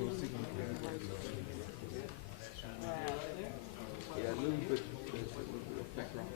Yeah, a little bit, there's a little bit of background.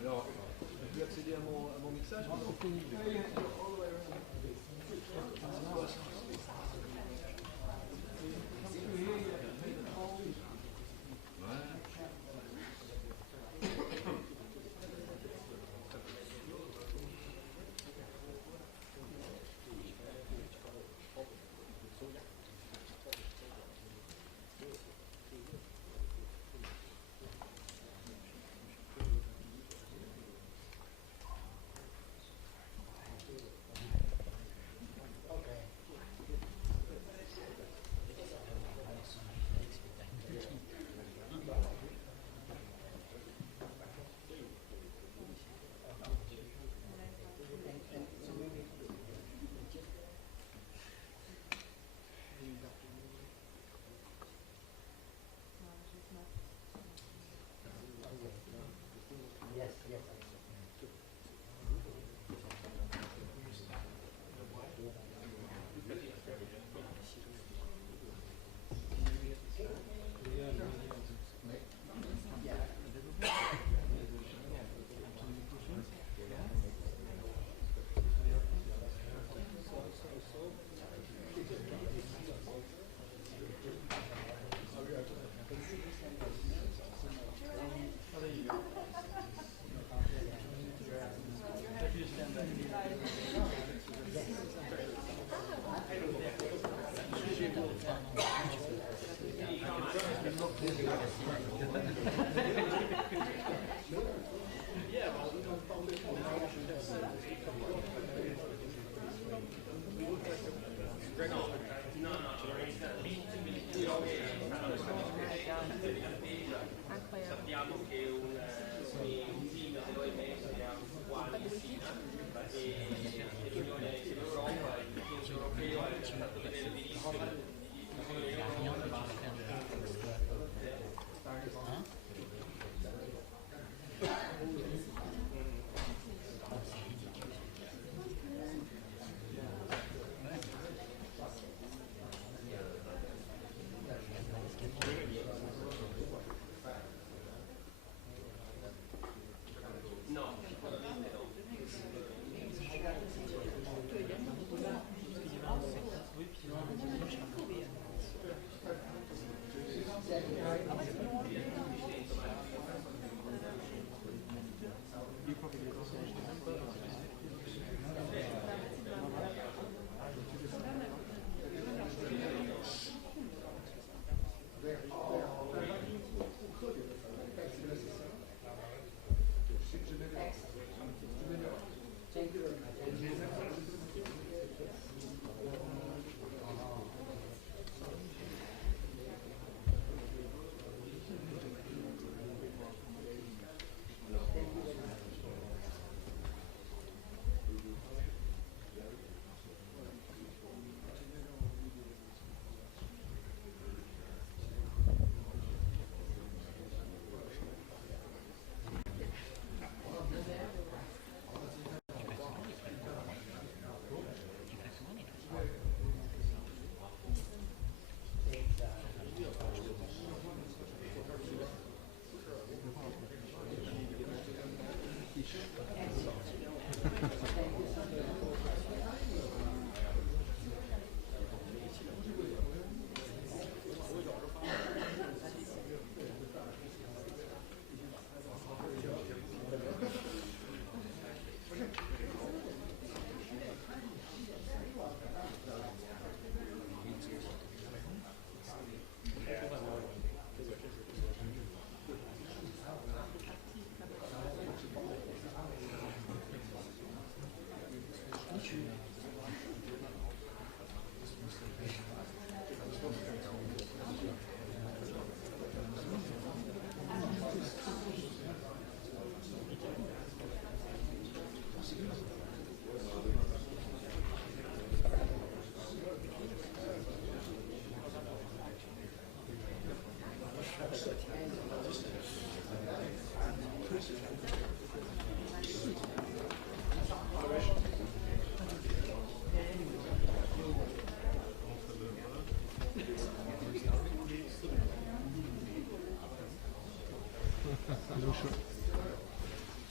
Alors, on peut accéder à mon mixage?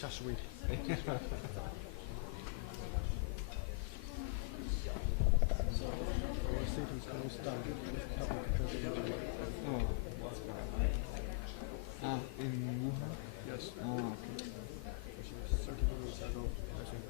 just wait. Our city is closed down. Public transportation. Oh. Ah, in Wuhan? Yes. Oh, okay. 30 minutes ago, I think.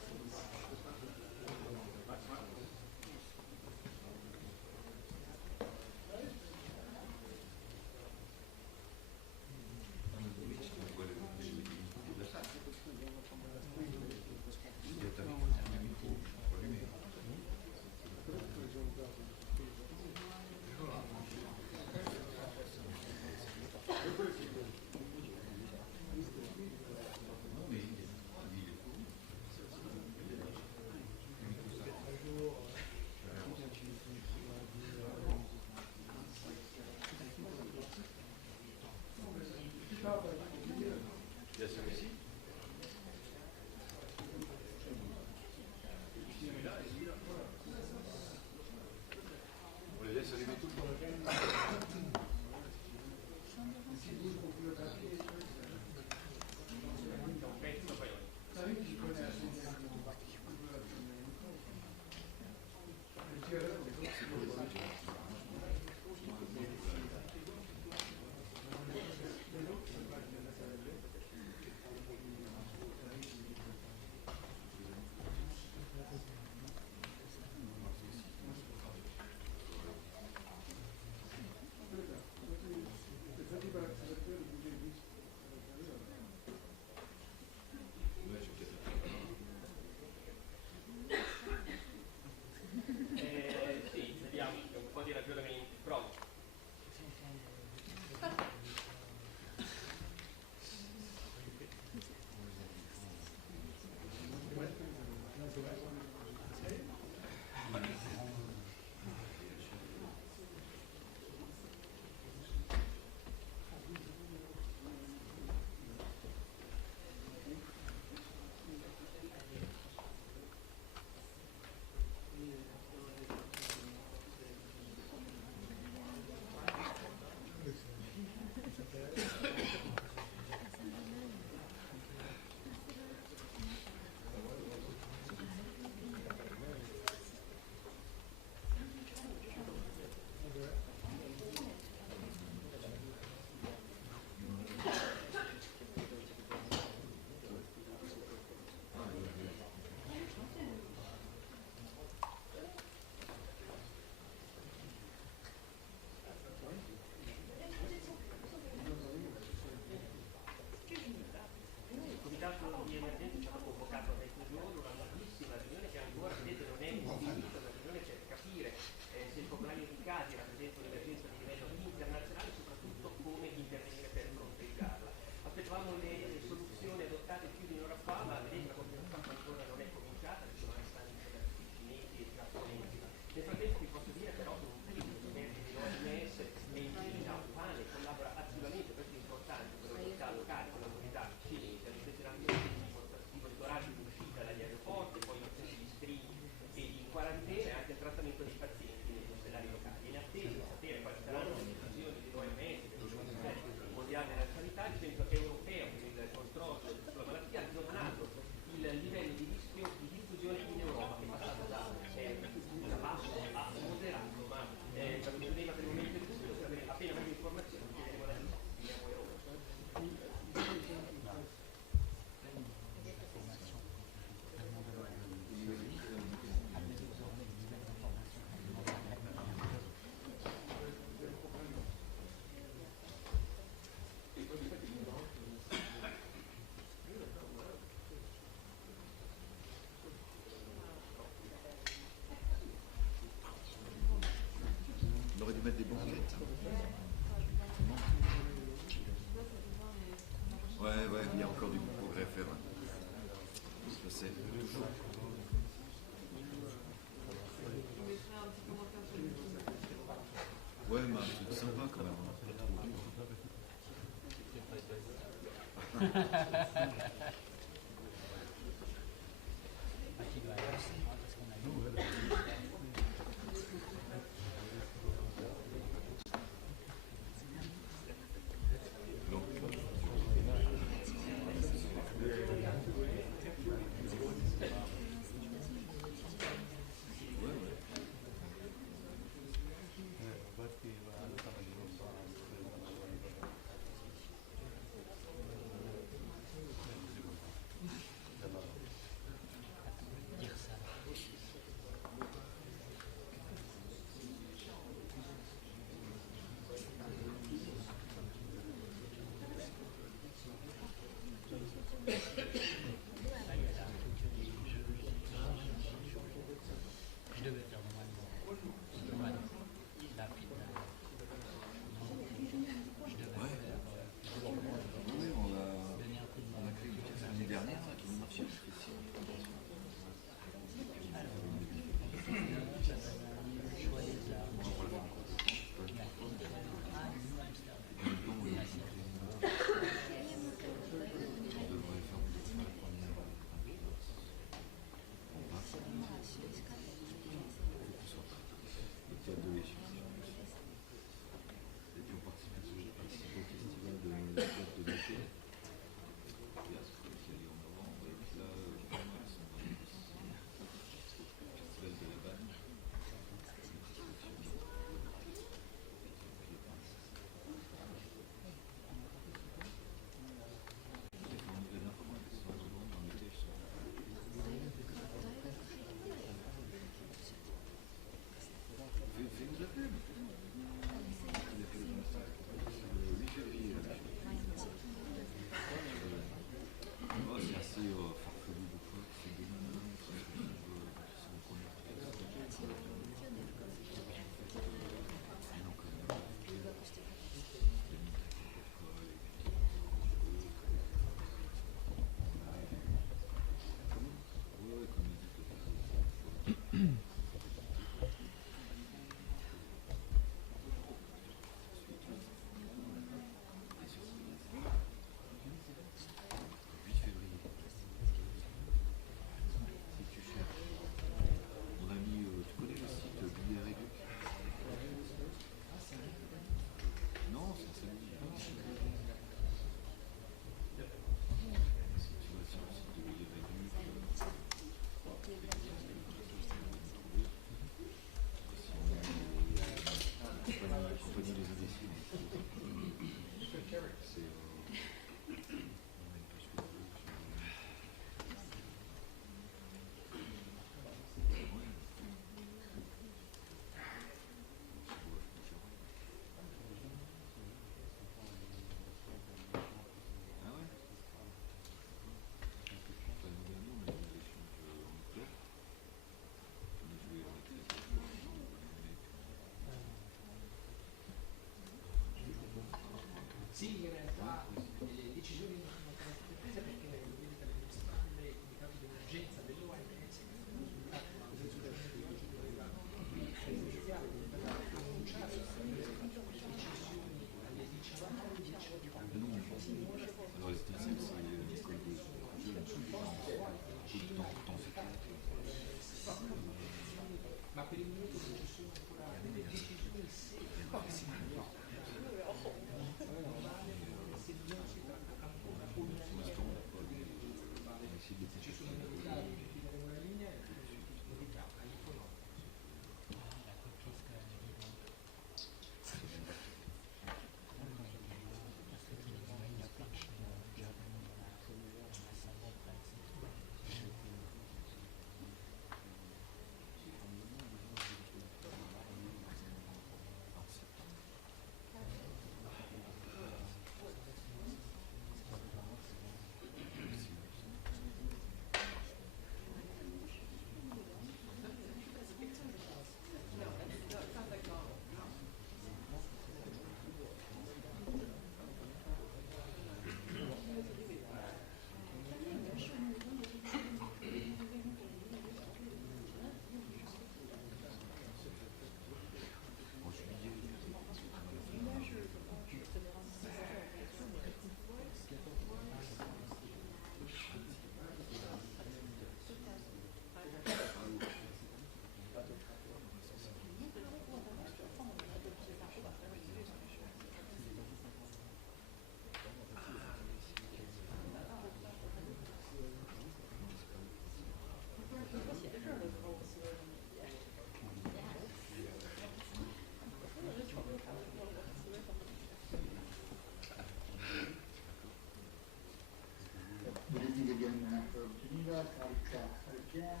again.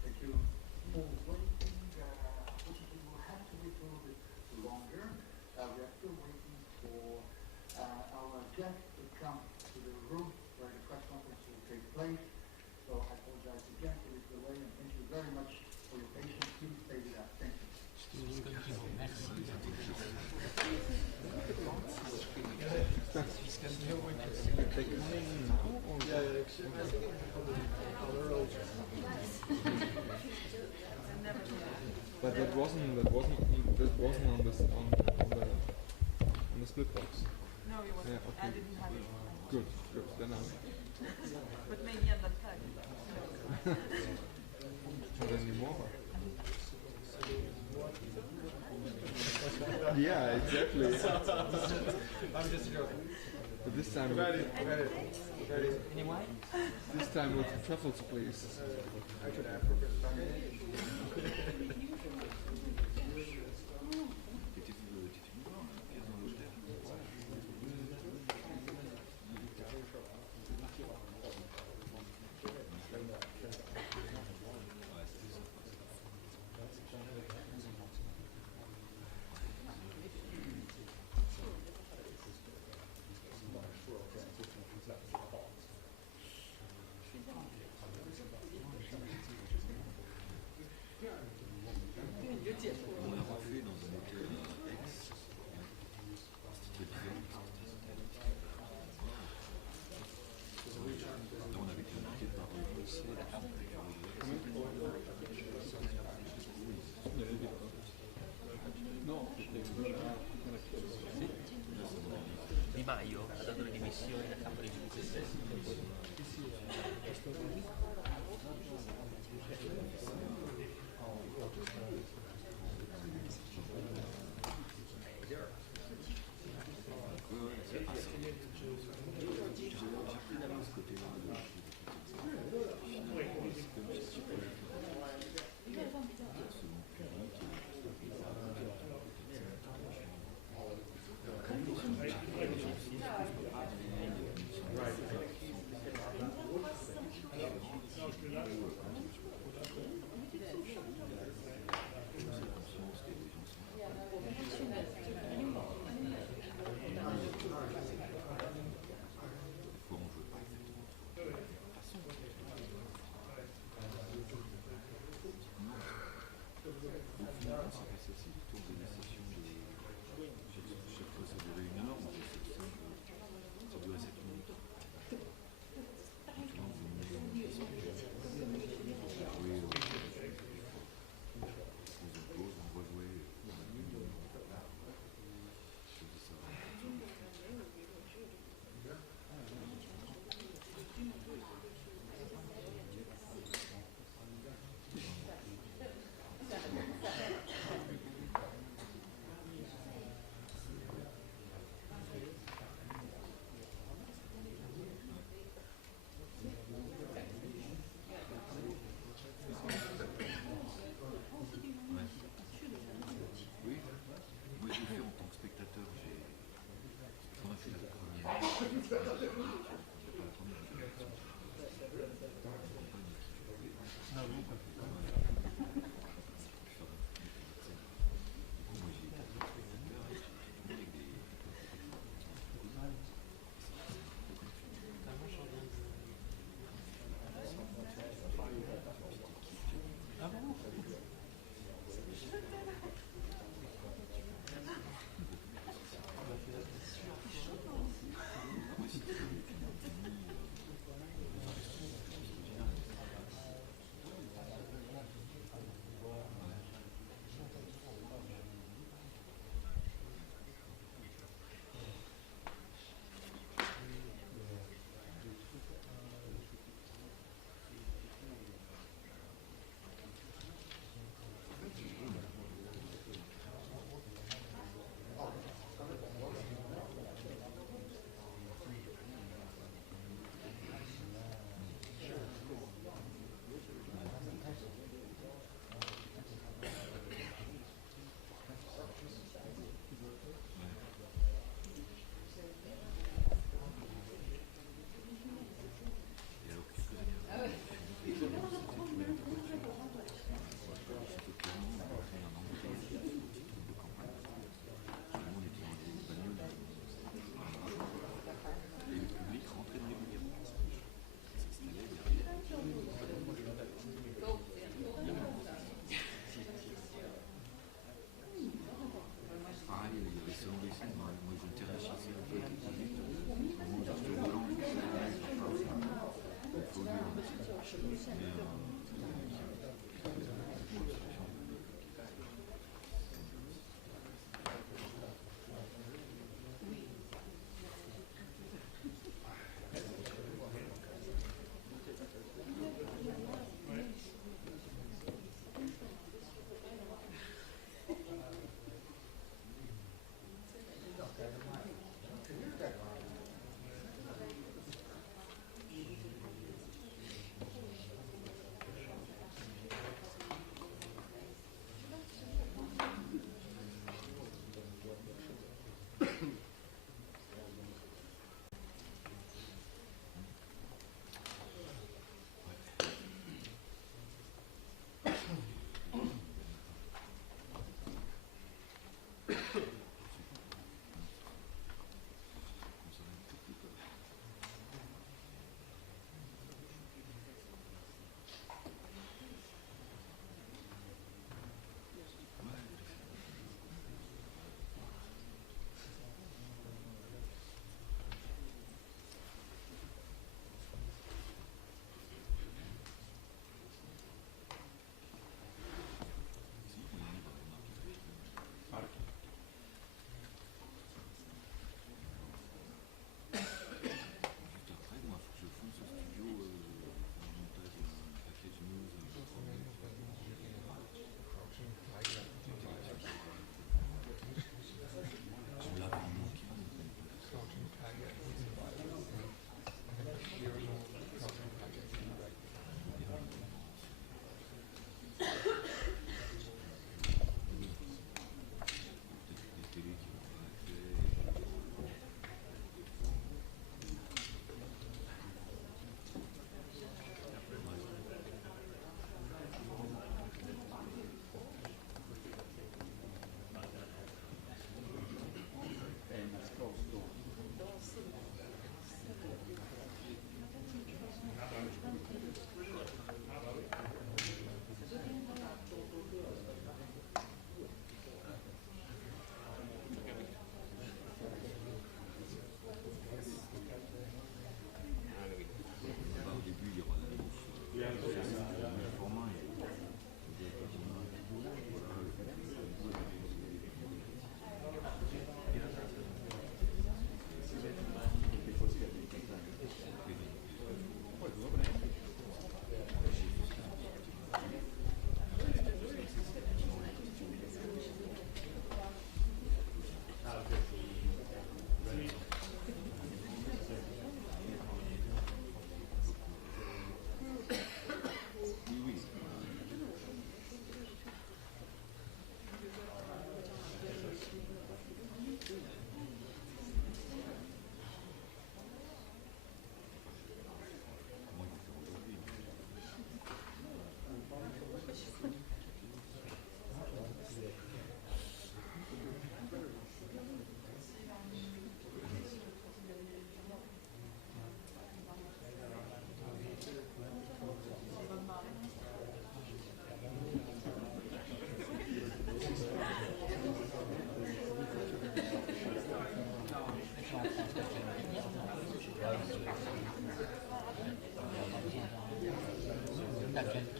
Thank you for waiting. Unfortunately, we'll have to wait a little bit longer. We are still waiting for our guest to come to the room where the press conference will take place. So I apologize again for this delay and thank you very much for your patience. Please stay with us. Thank you. But that wasn't on the split box. No, it wasn't. Yeah, okay. I didn't have it. Good. Then But maybe at that time. not anymore. Yeah, exactly. I'm just joking. But this time, this time with truffles, please. I could Africa. Di Maio ha dato le dimissioni dal capo di giustizia.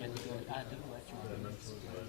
catégorie A2, ouais, tu vois. Même chose, ouais.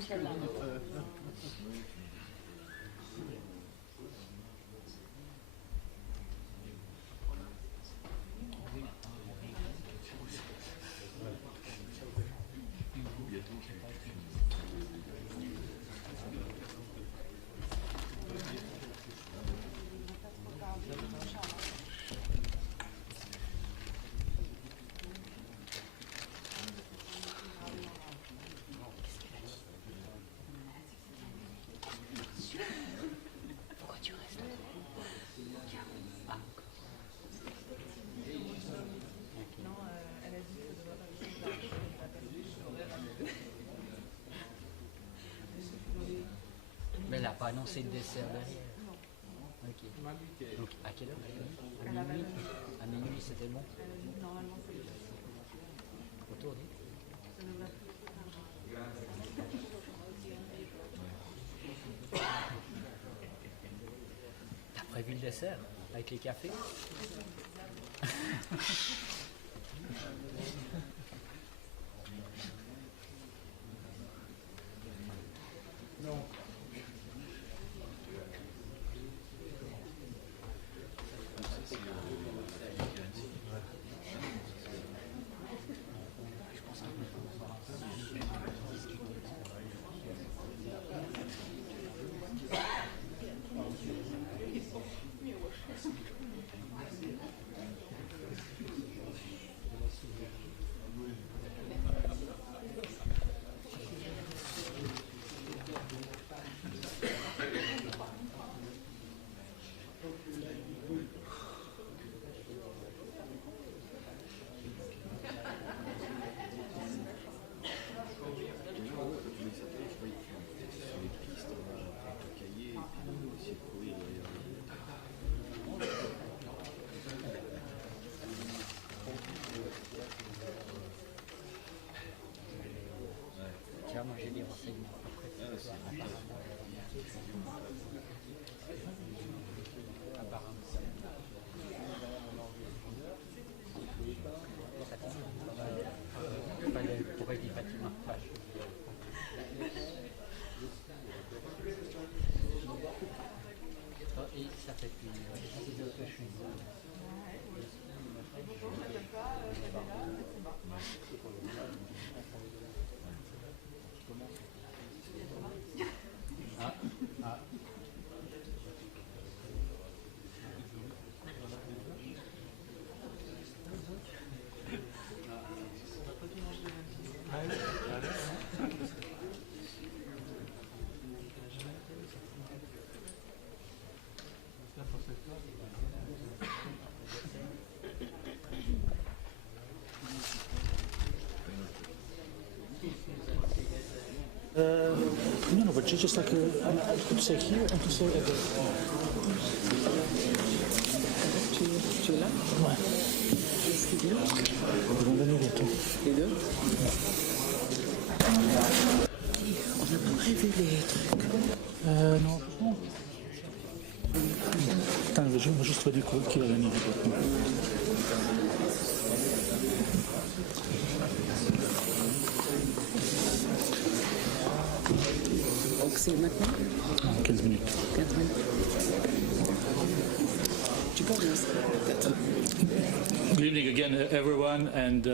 Inch'Allah. Mais elle n'a pas annoncé de dessert derrière. Ok. Donc à quelle heure? À minuit. À minuit c'était bon. Normalement, c'est Autour dit. T'as prévu le dessert avec les cafés? renseignements. Pourquoi je dis Fatima? Et ça fait que je suis. No, but just like I could say here and to say at the. Tu es là? Ouais. Qu'est-ce qu'il dit? Ils vont venir bientôt. Les deux? On n'a pas prévu les trucs. Non, franchement. Attends, je vais juste dire qui va venir. Donc c'est maintenant? 15 minutes. 15 minutes. Tu commences. Good evening again, everyone, and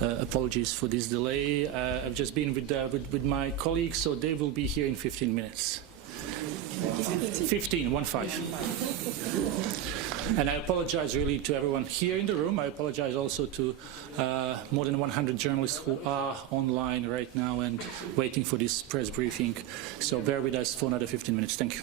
apologies for this delay. I've just been with my colleagues, so they will be here in 15 minutes. 15, 1-5. And I apologize really to everyone here in the room. I apologize also to more than 100 journalists who are online right now and waiting for this press briefing. So bear with us for another 15 minutes. Thank you.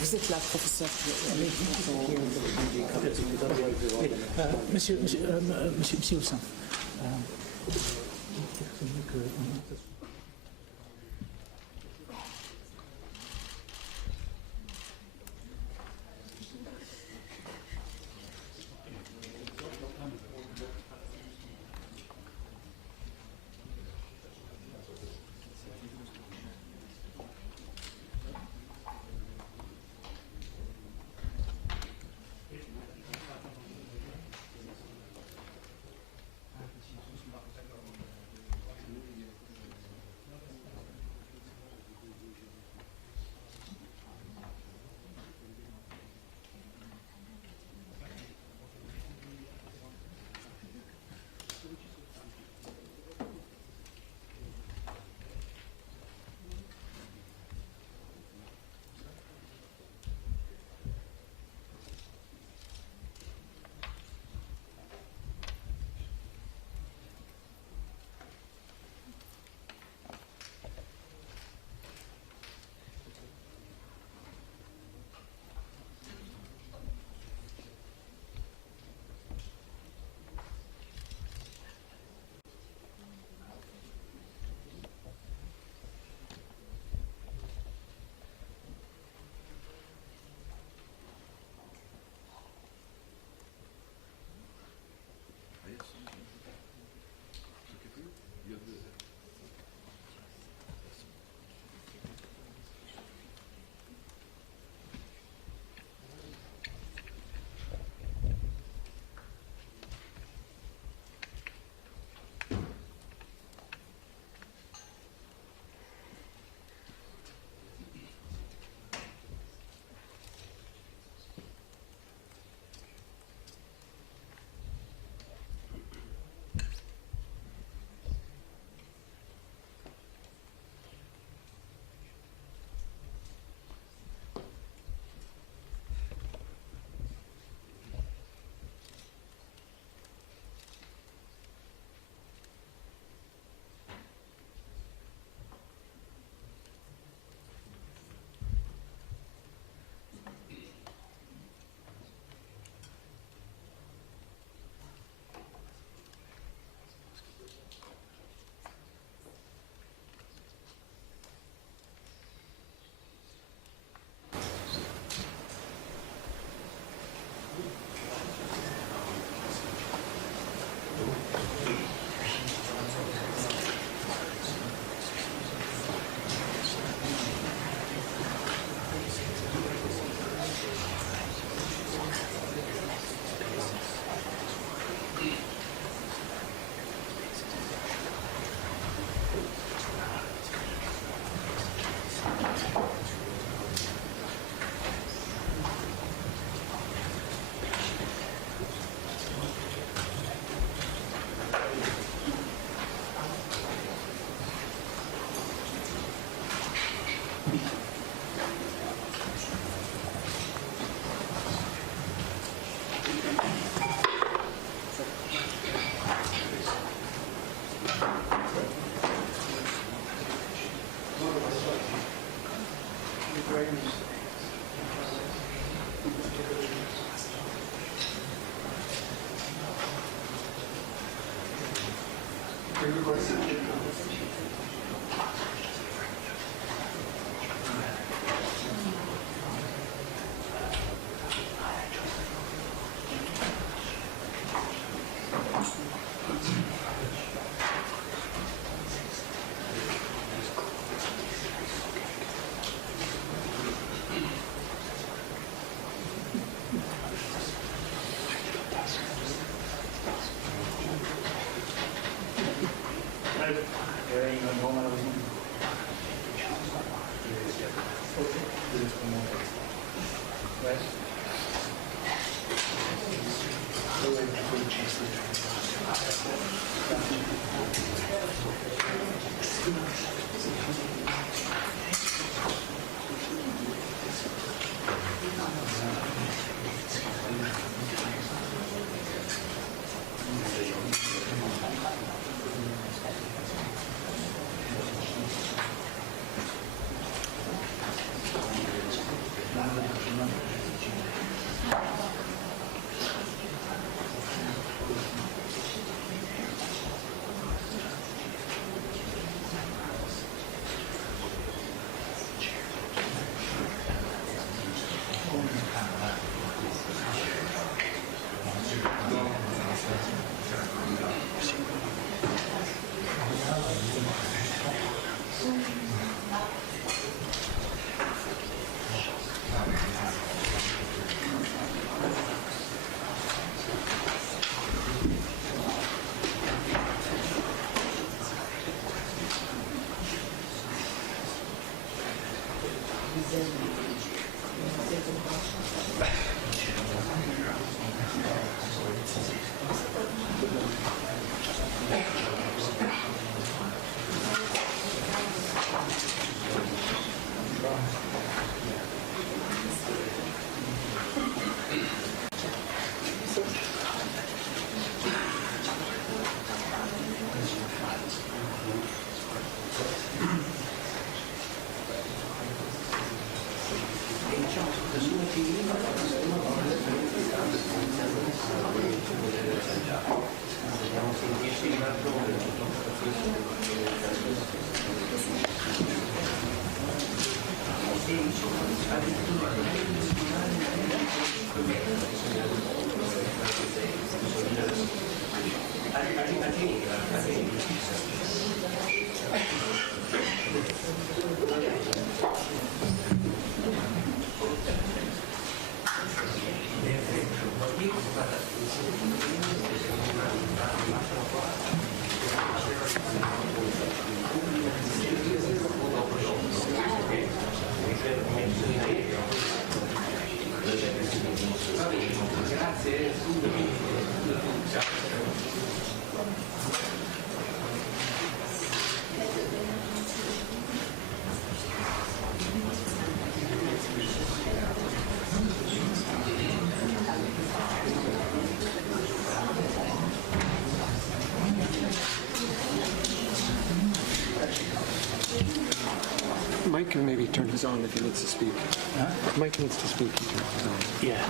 Vous êtes là, professeur. Monsieur Houssin. Mike can maybe turn his on if he needs to speak. Huh? If Mike needs to speak, he turns his on. Yeah.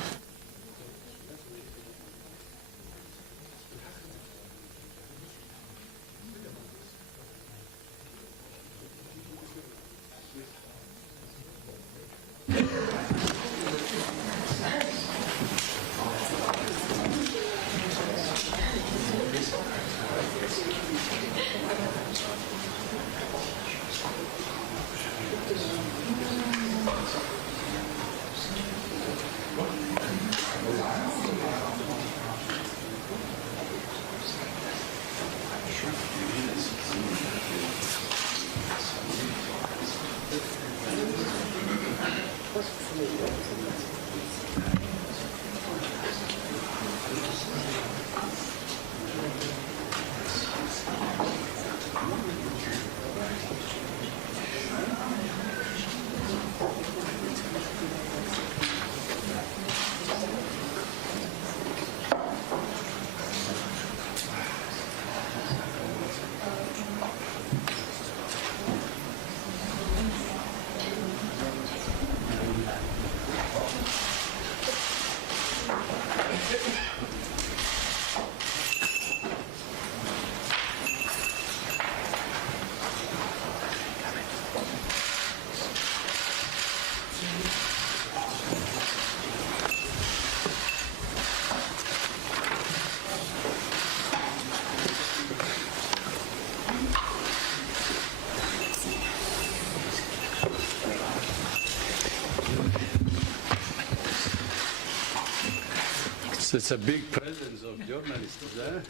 It's a big presence of journalists there.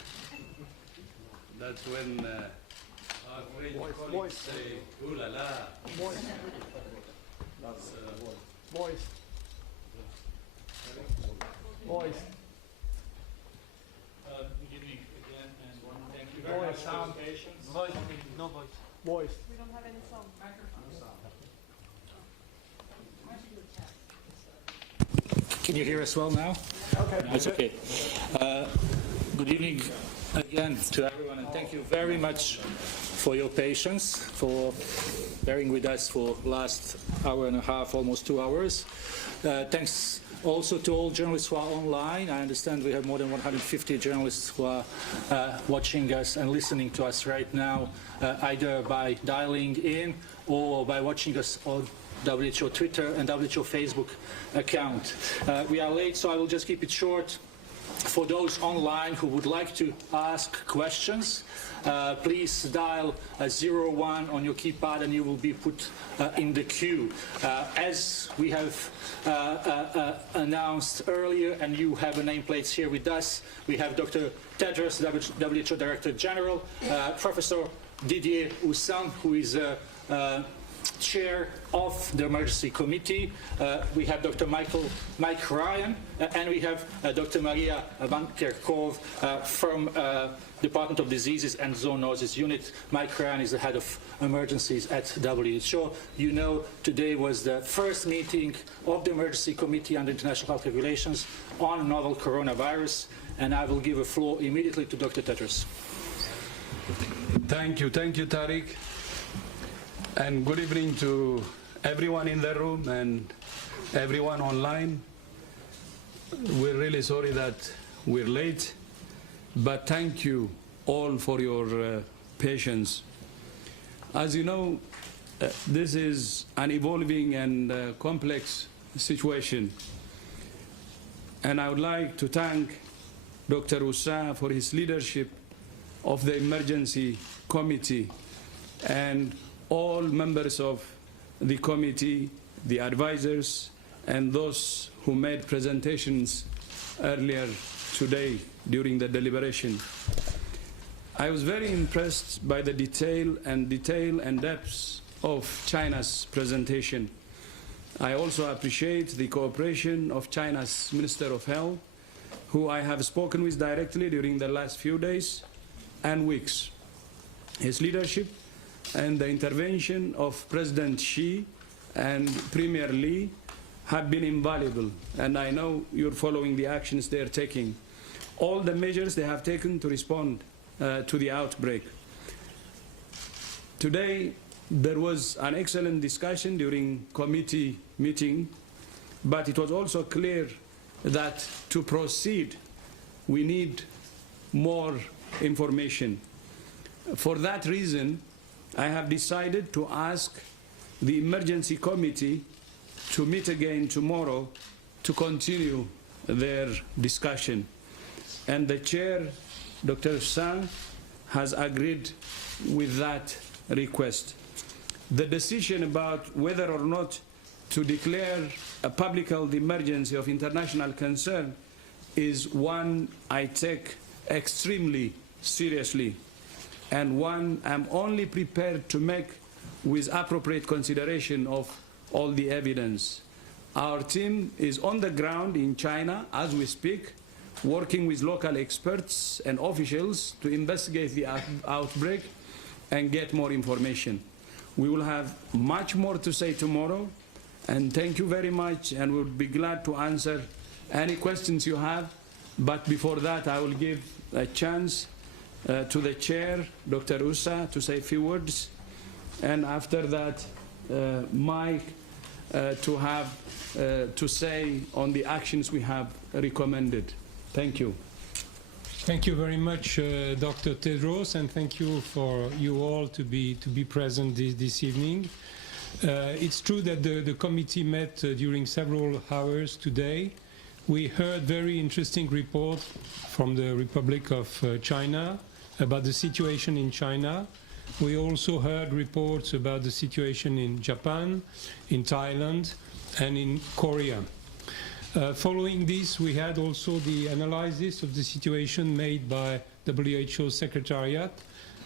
That's when our French colleagues say, "Ooh la la." Moist. Moist. Moist. Good evening again, and thank you very much for your patience. No voice. Moist. We don't have any sound. Can you hear us well now? Okay. That's okay. Good evening again to everyone, and thank you very much for your patience, for bearing with us for last hour and a half, almost 2 hours. Thanks also to all journalists who are online. I understand we have more than 150 journalists who are watching us and listening to us right now, either by dialing in or by watching us on WHO Twitter and WHO Facebook account. We are late, so I will just keep it short. For those online who would like to ask questions, please dial 01 on your keypad and you will be put in the queue. As we have announced earlier, and you have a nameplate here with us, we have Dr. Tedros, WHO Director General, Professor Didier Houssin, who is Chair of the Emergency Committee. We have Dr. Mike Ryan, and we have Dr. Maria Van Kerkhove from Department of Diseases and Zoonosis Unit. Mike Ryan is the head of emergencies at WHO. You know, today was the first meeting of the Emergency Committee under International Health Regulations on novel coronavirus, and I will give the floor immediately to Dr. Tedros. Thank you, Tariq. And good evening to everyone in the room and everyone online. We're really sorry that we're late, but thank you all for your patience. As you know, this is an evolving and complex situation. And I would like to thank Dr. Houssin for his leadership of the Emergency Committee and all members of the committee, the advisors, and those who made presentations earlier today during the deliberation. I was very impressed by the detail and depth of China's presentation. I also appreciate the cooperation of China's Minister of Health, who I have spoken with directly during the last few days and weeks. His leadership and the intervention of President Xi and Premier Li have been invaluable, and I know you're following the actions they're taking. All the measures they have taken to respond to the outbreak. Today, there was an excellent discussion during committee meeting, but it was also clear that to proceed, we need more information. For that reason, I have decided to ask the Emergency Committee to meet again tomorrow to continue their discussion. And the chair, Dr. Houssin, has agreed with that request. The decision about whether or not to declare a public health emergency of international concern is one I take extremely seriously, and one I'm only prepared to make with appropriate consideration of all the evidence. Our team is on the ground in China as we speak, working with local experts and officials to investigate the outbreak and get more information. We will have much more to say tomorrow, and thank you very much, and we'll be glad to answer any questions you have. But before that, I will give a chance to the chair, Dr. Houssin, to say a few words, and after that, Mike to have to say on the actions we have recommended. Thank you. Thank you very much, Dr. Tedros, and thank you for you all to be present this evening. It's true that the committee met during several hours today. We heard very interesting report from the Republic of China about the situation in China. We also heard reports about the situation in Japan, in Thailand, and in Korea. Following this, we had also the analysis of the situation made by WHO Secretariat,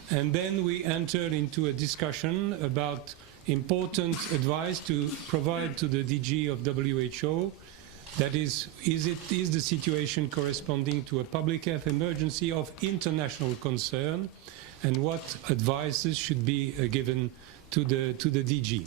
and then we entered into a discussion about important advice to provide to the DG of WHO. That is the situation corresponding to a public health emergency of international concern, and what advices should be given to the DG.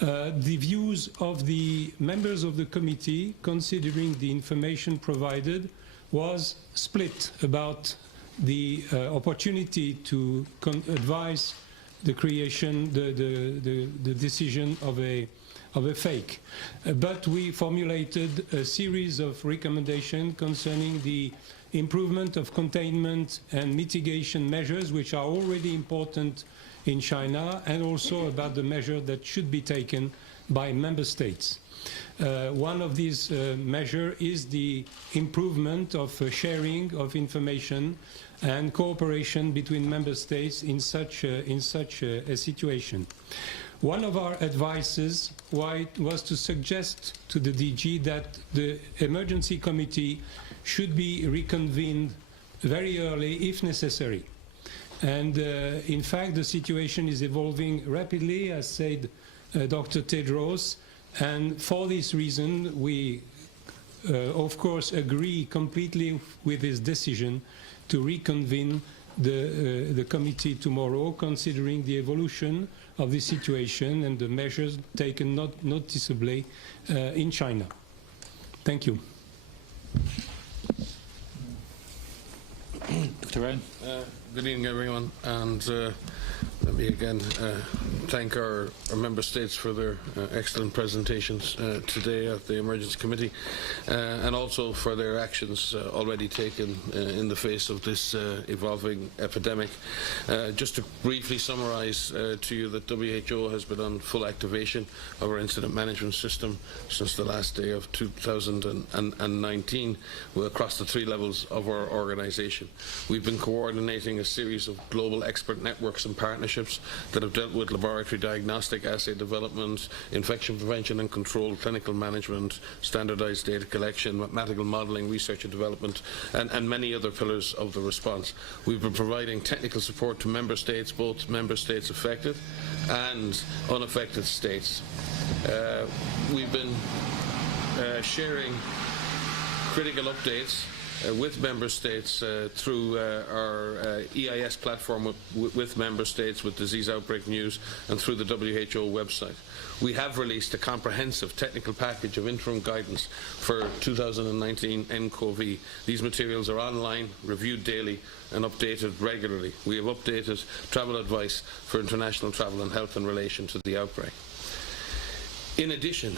The views of the members of the committee, considering the information provided, was split about the opportunity to advise the creation, the decision of a fake. But we formulated a series of recommendations concerning the improvement of containment and mitigation measures, which are already important in China, and also about the measure that should be taken by member states. One of these measures is the improvement of sharing of information and cooperation between member states in such a situation. One of our advices was to suggest to the DG that the emergency committee should be reconvened very early if necessary. And in fact, the situation is evolving rapidly, as said Dr. Tedros, and for this reason, we of course agree completely with his decision to reconvene the committee tomorrow, considering the evolution of the situation and the measures taken not noticeably in China. Thank you. Dr. Ryan. Good evening, everyone, and let me again thank our member states for their excellent presentations today at the Emergency Committee, and also for their actions already taken in the face of this evolving epidemic. Just to briefly summarise to you that WHO has been on full activation of our incident management system since the last day of 2019 across the 3 levels of our organisation. We've been coordinating a series of global expert networks and partnerships that have dealt with laboratory diagnostic, assay development, infection prevention and control, clinical management, standardised data collection, mathematical modelling, research and development, and many other pillars of the response. We've been providing technical support to member states, both member states affected and unaffected states. We've been sharing critical updates with member states through our EIS platform with member states, with disease outbreak news, and through the WHO website. We have released a comprehensive technical package of interim guidance for 2019 nCoV. These materials are online, reviewed daily, and updated regularly. We have updated travel advice for international travel and health in relation to the outbreak. In addition,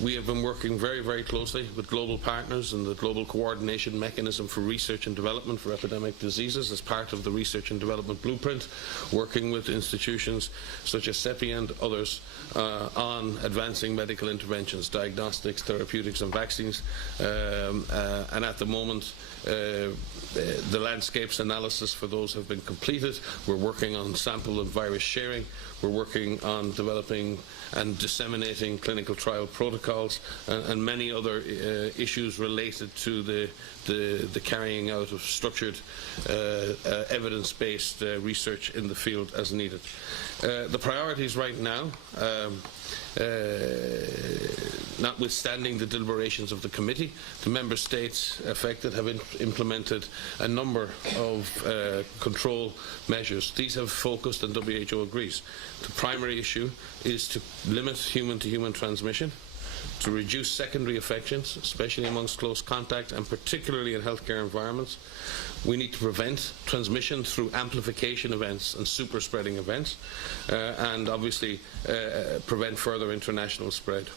we have been working very, very closely with global partners and the Global Coordination Mechanism for Research and Development for Epidemic Diseases as part of the Research and Development Blueprint, working with institutions such as CEPI and others on advancing medical interventions, diagnostics, therapeutics and vaccines. And at the moment, the landscapes analysis for those have been completed. We're working on sample and virus sharing. We're working on developing and disseminating clinical trial protocols and many other issues related to the carrying out of structured evidence-based research in the field as needed. The priorities right now, notwithstanding the deliberations of the committee, the member states affected have implemented a number of control measures. These have focused, and WHO agrees, the primary issue is to limit human-to-human transmission, to reduce secondary infections, especially amongst close contact and particularly in healthcare environments. We need to prevent transmission through amplification events and super spreading events, and obviously prevent further international spread.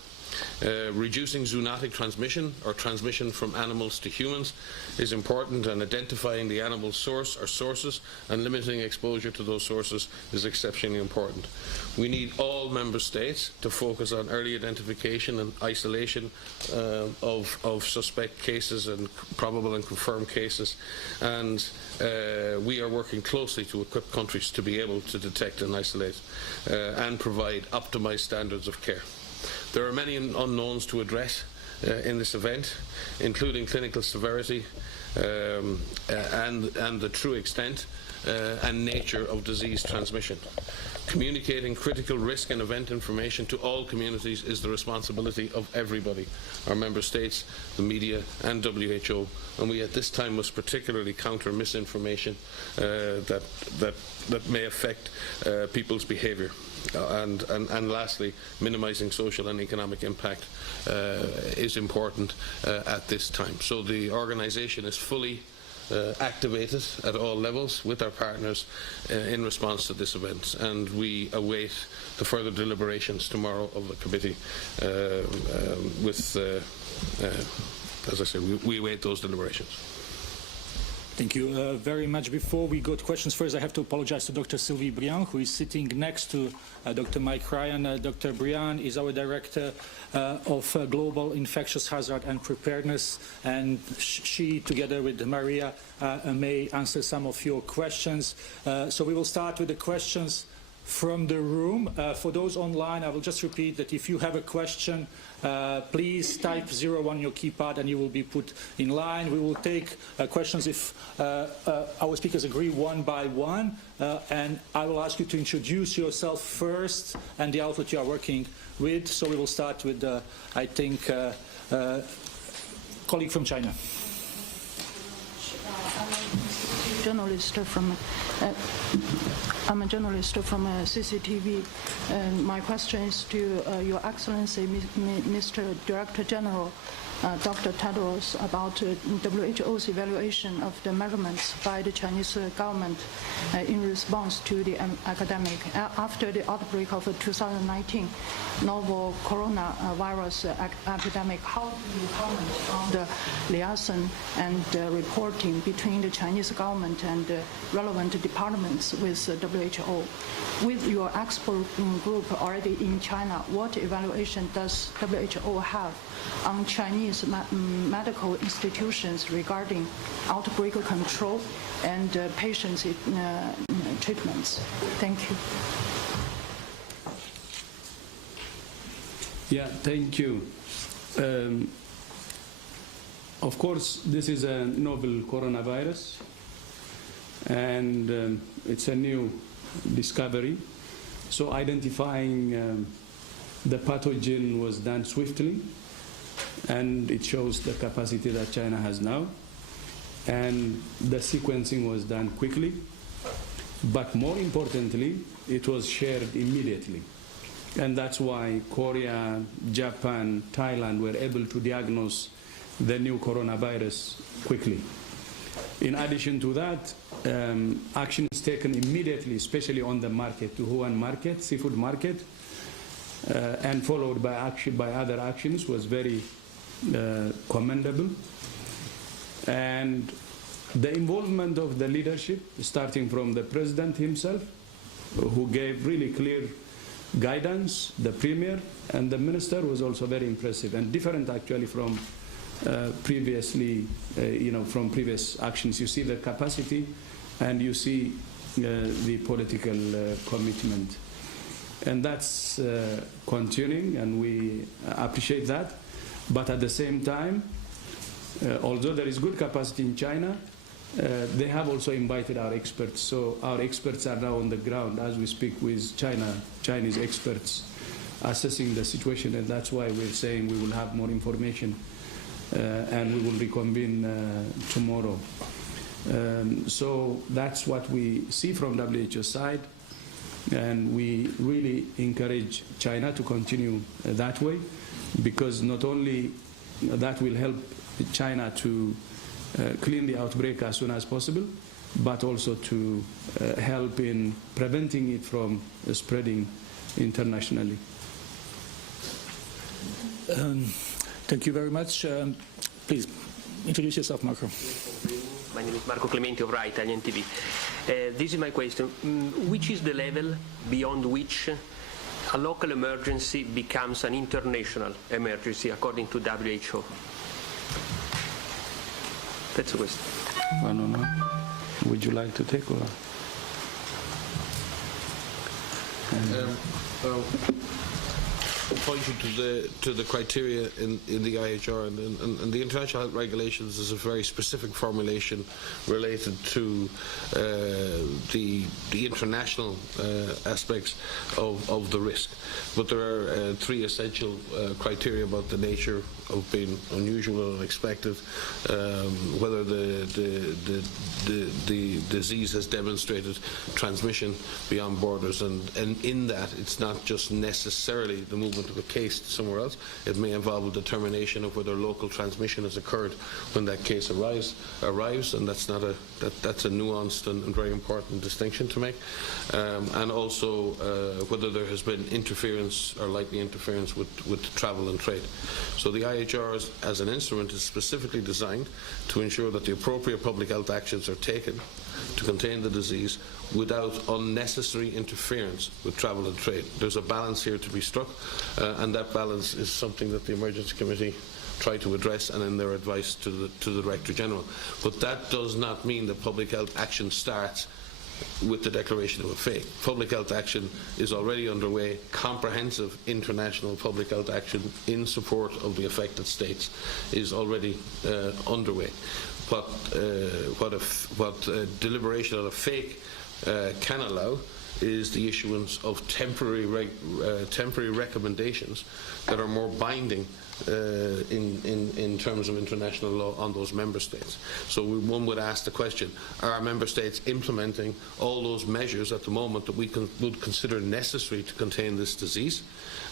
Reducing zoonotic transmission, or transmission from animals to humans, is important, and identifying the animal source or sources and limiting exposure to those sources is exceptionally important. We need all member states to focus on early identification and isolation of suspect cases and probable and confirmed cases, and we are working closely to equip countries to be able to detect and isolate and provide optimised standards of care. There are many unknowns to address in this event, including clinical severity and the true extent and nature of disease transmission. Communicating critical risk and event information to all communities is the responsibility of everybody, our member states, the media and WHO, and we at this time must particularly counter misinformation that may affect people's behaviour. And lastly, minimising social and economic impact is important at this time. So the organisation is fully activated at all levels with our partners in response to this event, and we await the further deliberations tomorrow of the committee as I say, we await those deliberations. Thank you very much. Before we go to questions, first I have to apologize to Dr. Sylvie Briand, who is sitting next to Dr. Mike Ryan. Dr. Briand is our Director of Global Infectious Hazard and Preparedness, and she, together with Maria, may answer some of your questions. So we will start with the questions from the room. For those online, I will just repeat that if you have a question, please type 01 on your keypad and you will be put in line. We will take questions if our speakers agree one by one, and I will ask you to introduce yourself first and the outlet you are working with. So we will start with, I think, colleague from China. I'm a journalist from CCTV. My question is to Your Excellency, Mr. Director General, Dr. Tedros, about WHO's evaluation of the measurements by the Chinese government in response to the epidemic. After the outbreak of 2019 novel coronavirus epidemic, how do you comment on the liaison and reporting between the Chinese government and relevant departments with WHO? With your expert group already in China, what evaluation does WHO have on Chinese medical institutions regarding outbreak control and patients' treatments? Thank you. Yeah, thank you. Of course, this is a novel coronavirus, and it's a new discovery. So identifying the pathogen was done swiftly, and it shows the capacity that China has now. And the sequencing was done quickly, but more importantly, it was shared immediately. And that's why Korea, Japan, Thailand were able to diagnose the new coronavirus quickly. In addition to that, actions taken immediately, especially on the market, to Wuhan market, seafood market, and followed by other actions was very commendable. And the involvement of the leadership, starting from the president himself, who gave really clear guidance, the premier, and the minister was also very impressive and different actually from previously, from previous actions. You see the capacity and you see the political commitment. And that's continuing, and we appreciate that. But at the same time, although there is good capacity in China, they have also invited our experts. So our experts are now on the ground as we speak with Chinese experts assessing the situation, and that's why we're saying we will have more information and we will reconvene tomorrow. So that's what we see from WHO side, and we really encourage China to continue that way, because not only that will help China to clean the outbreak as soon as possible, but also to help in preventing it from spreading internationally. Thank you very much. Please introduce yourself, Marco. My name is Marco Clementi of RAI Italian TV. This is my question. Which is the level beyond which a local emergency becomes an international emergency according to WHO? That's the question. I don't know. Would you like to take over? Well, point you to the criteria in the IHR, and the international health regulations is a very specific formulation related to the international aspects of the risk. But there are three essential criteria about the nature of being unusual or unexpected, whether the disease has demonstrated transmission beyond borders, and in that it's not just necessarily the movement of a case to somewhere else. It may involve a determination of whether local transmission has occurred when that case arrives, and that's not that's a nuanced and very important distinction to make, and also whether there has been interference or likely interference with travel and trade. So the IHR as an instrument is specifically designed to ensure that the appropriate public health actions are taken to contain the disease without unnecessary interference with travel and trade. There's a balance here to be struck, and that balance is something that the Emergency Committee try to address and in their advice to the Director General. But that does not mean that public health action starts with the declaration of a fake. Public health action is already underway. Comprehensive international public health action in support of the affected states is already underway. What deliberation on a fake can allow is the issuance of temporary recommendations that are more binding in terms of international law on those member states. So one would ask the question, are our member states implementing all those measures at the moment that we would consider necessary to contain this disease?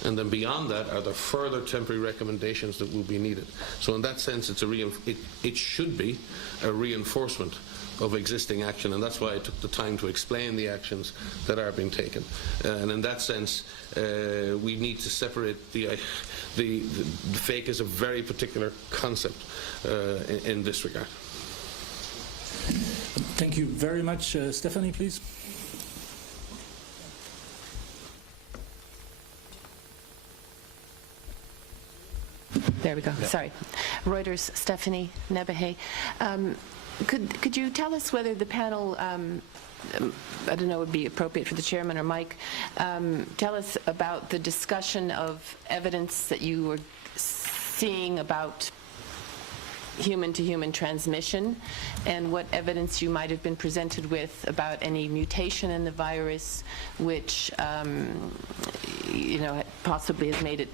And then beyond that, are there further temporary recommendations that will be needed? So in that sense, it should be a reinforcement of existing action, and that's why I took the time to explain the actions that are being taken. And in that sense, we need to separate the fake is a very particular concept in this regard. Thank you very much. Stephanie, please. There we go. Yeah. Sorry. Reuters, Stephanie Nebehe. Could you tell us whether the panel, I don't know, would be appropriate for the chairman or Mike, tell us about the discussion of evidence that you were seeing about human-to-human transmission, and what evidence you might have been presented with about any mutation in the virus which, possibly has made it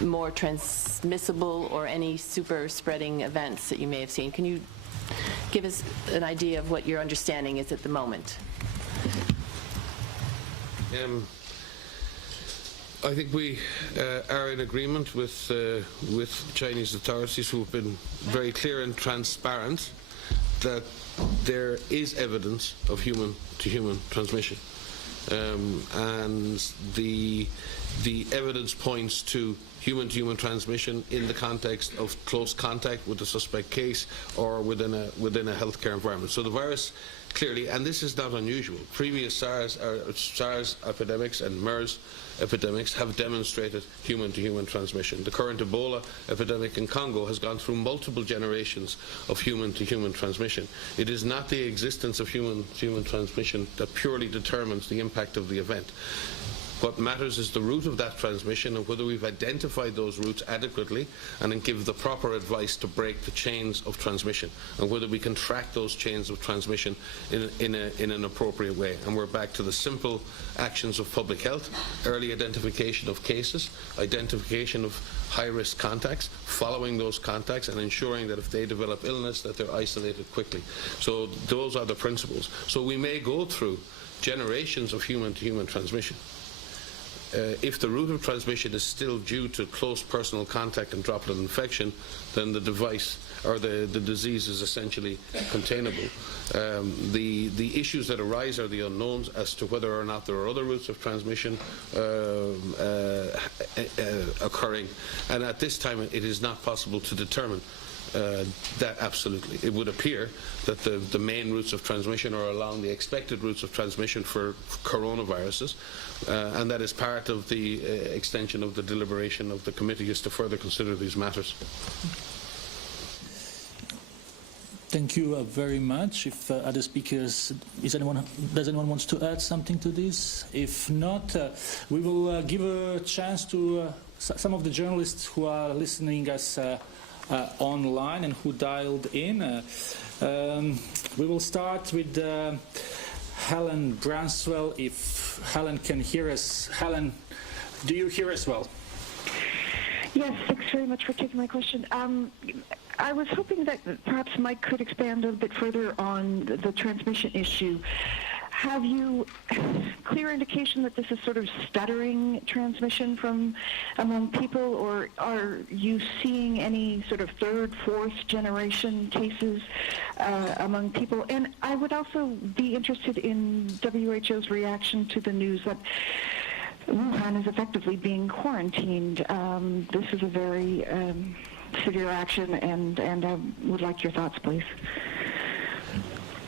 more transmissible, or any super spreading events that you may have seen. Can you give us an idea of what your understanding is at the moment? I think we are in agreement with Chinese authorities, who have been very clear and transparent that there is evidence of human-to-human transmission, and the evidence points to human-to-human transmission in the context of close contact with the suspect case or within a healthcare environment. So the virus clearly, and this is not unusual, previous SARS epidemics and MERS epidemics have demonstrated human-to-human transmission. The current Ebola epidemic in Congo has gone through multiple generations of human-to-human transmission. It is not the existence of human-to-human transmission that purely determines the impact of the event. What matters is the route of that transmission, and whether we've identified those routes adequately and then give the proper advice to break the chains of transmission, and whether we can track those chains of transmission in an appropriate way. And we're back to the simple actions of public health: early identification of cases, identification of high-risk contacts, following those contacts, and ensuring that if they develop illness, that they're isolated quickly. So those are the principles. So we may go through generations of human-to-human transmission. If the route of transmission is still due to close personal contact and droplet infection, then the device or the disease is essentially containable. The issues that arise are the unknowns as to whether or not there are other routes of transmission occurring, and at this time it is not possible to determine that absolutely. It would appear that the main routes of transmission are along the expected routes of transmission for coronaviruses, and that is part of the extension of the deliberation of the committee, is to further consider these matters. Thank you very much. If other speakers, does anyone wants to add something to this? If not, we will give a chance to some of the journalists who are listening us online and who dialed in. We will start with Helen Branswell, if Helen can hear us. Helen, do you hear us well? Yes, thanks very much for taking my question. I was hoping that perhaps Mike could expand a little bit further on the transmission issue. Have you clear indication that this is sort of stuttering transmission from among people, or are you seeing any sort of third, fourth generation cases among people? And I would also be interested in WHO's reaction to the news that Wuhan is effectively being quarantined. This is a very severe action, and I would like your thoughts, please.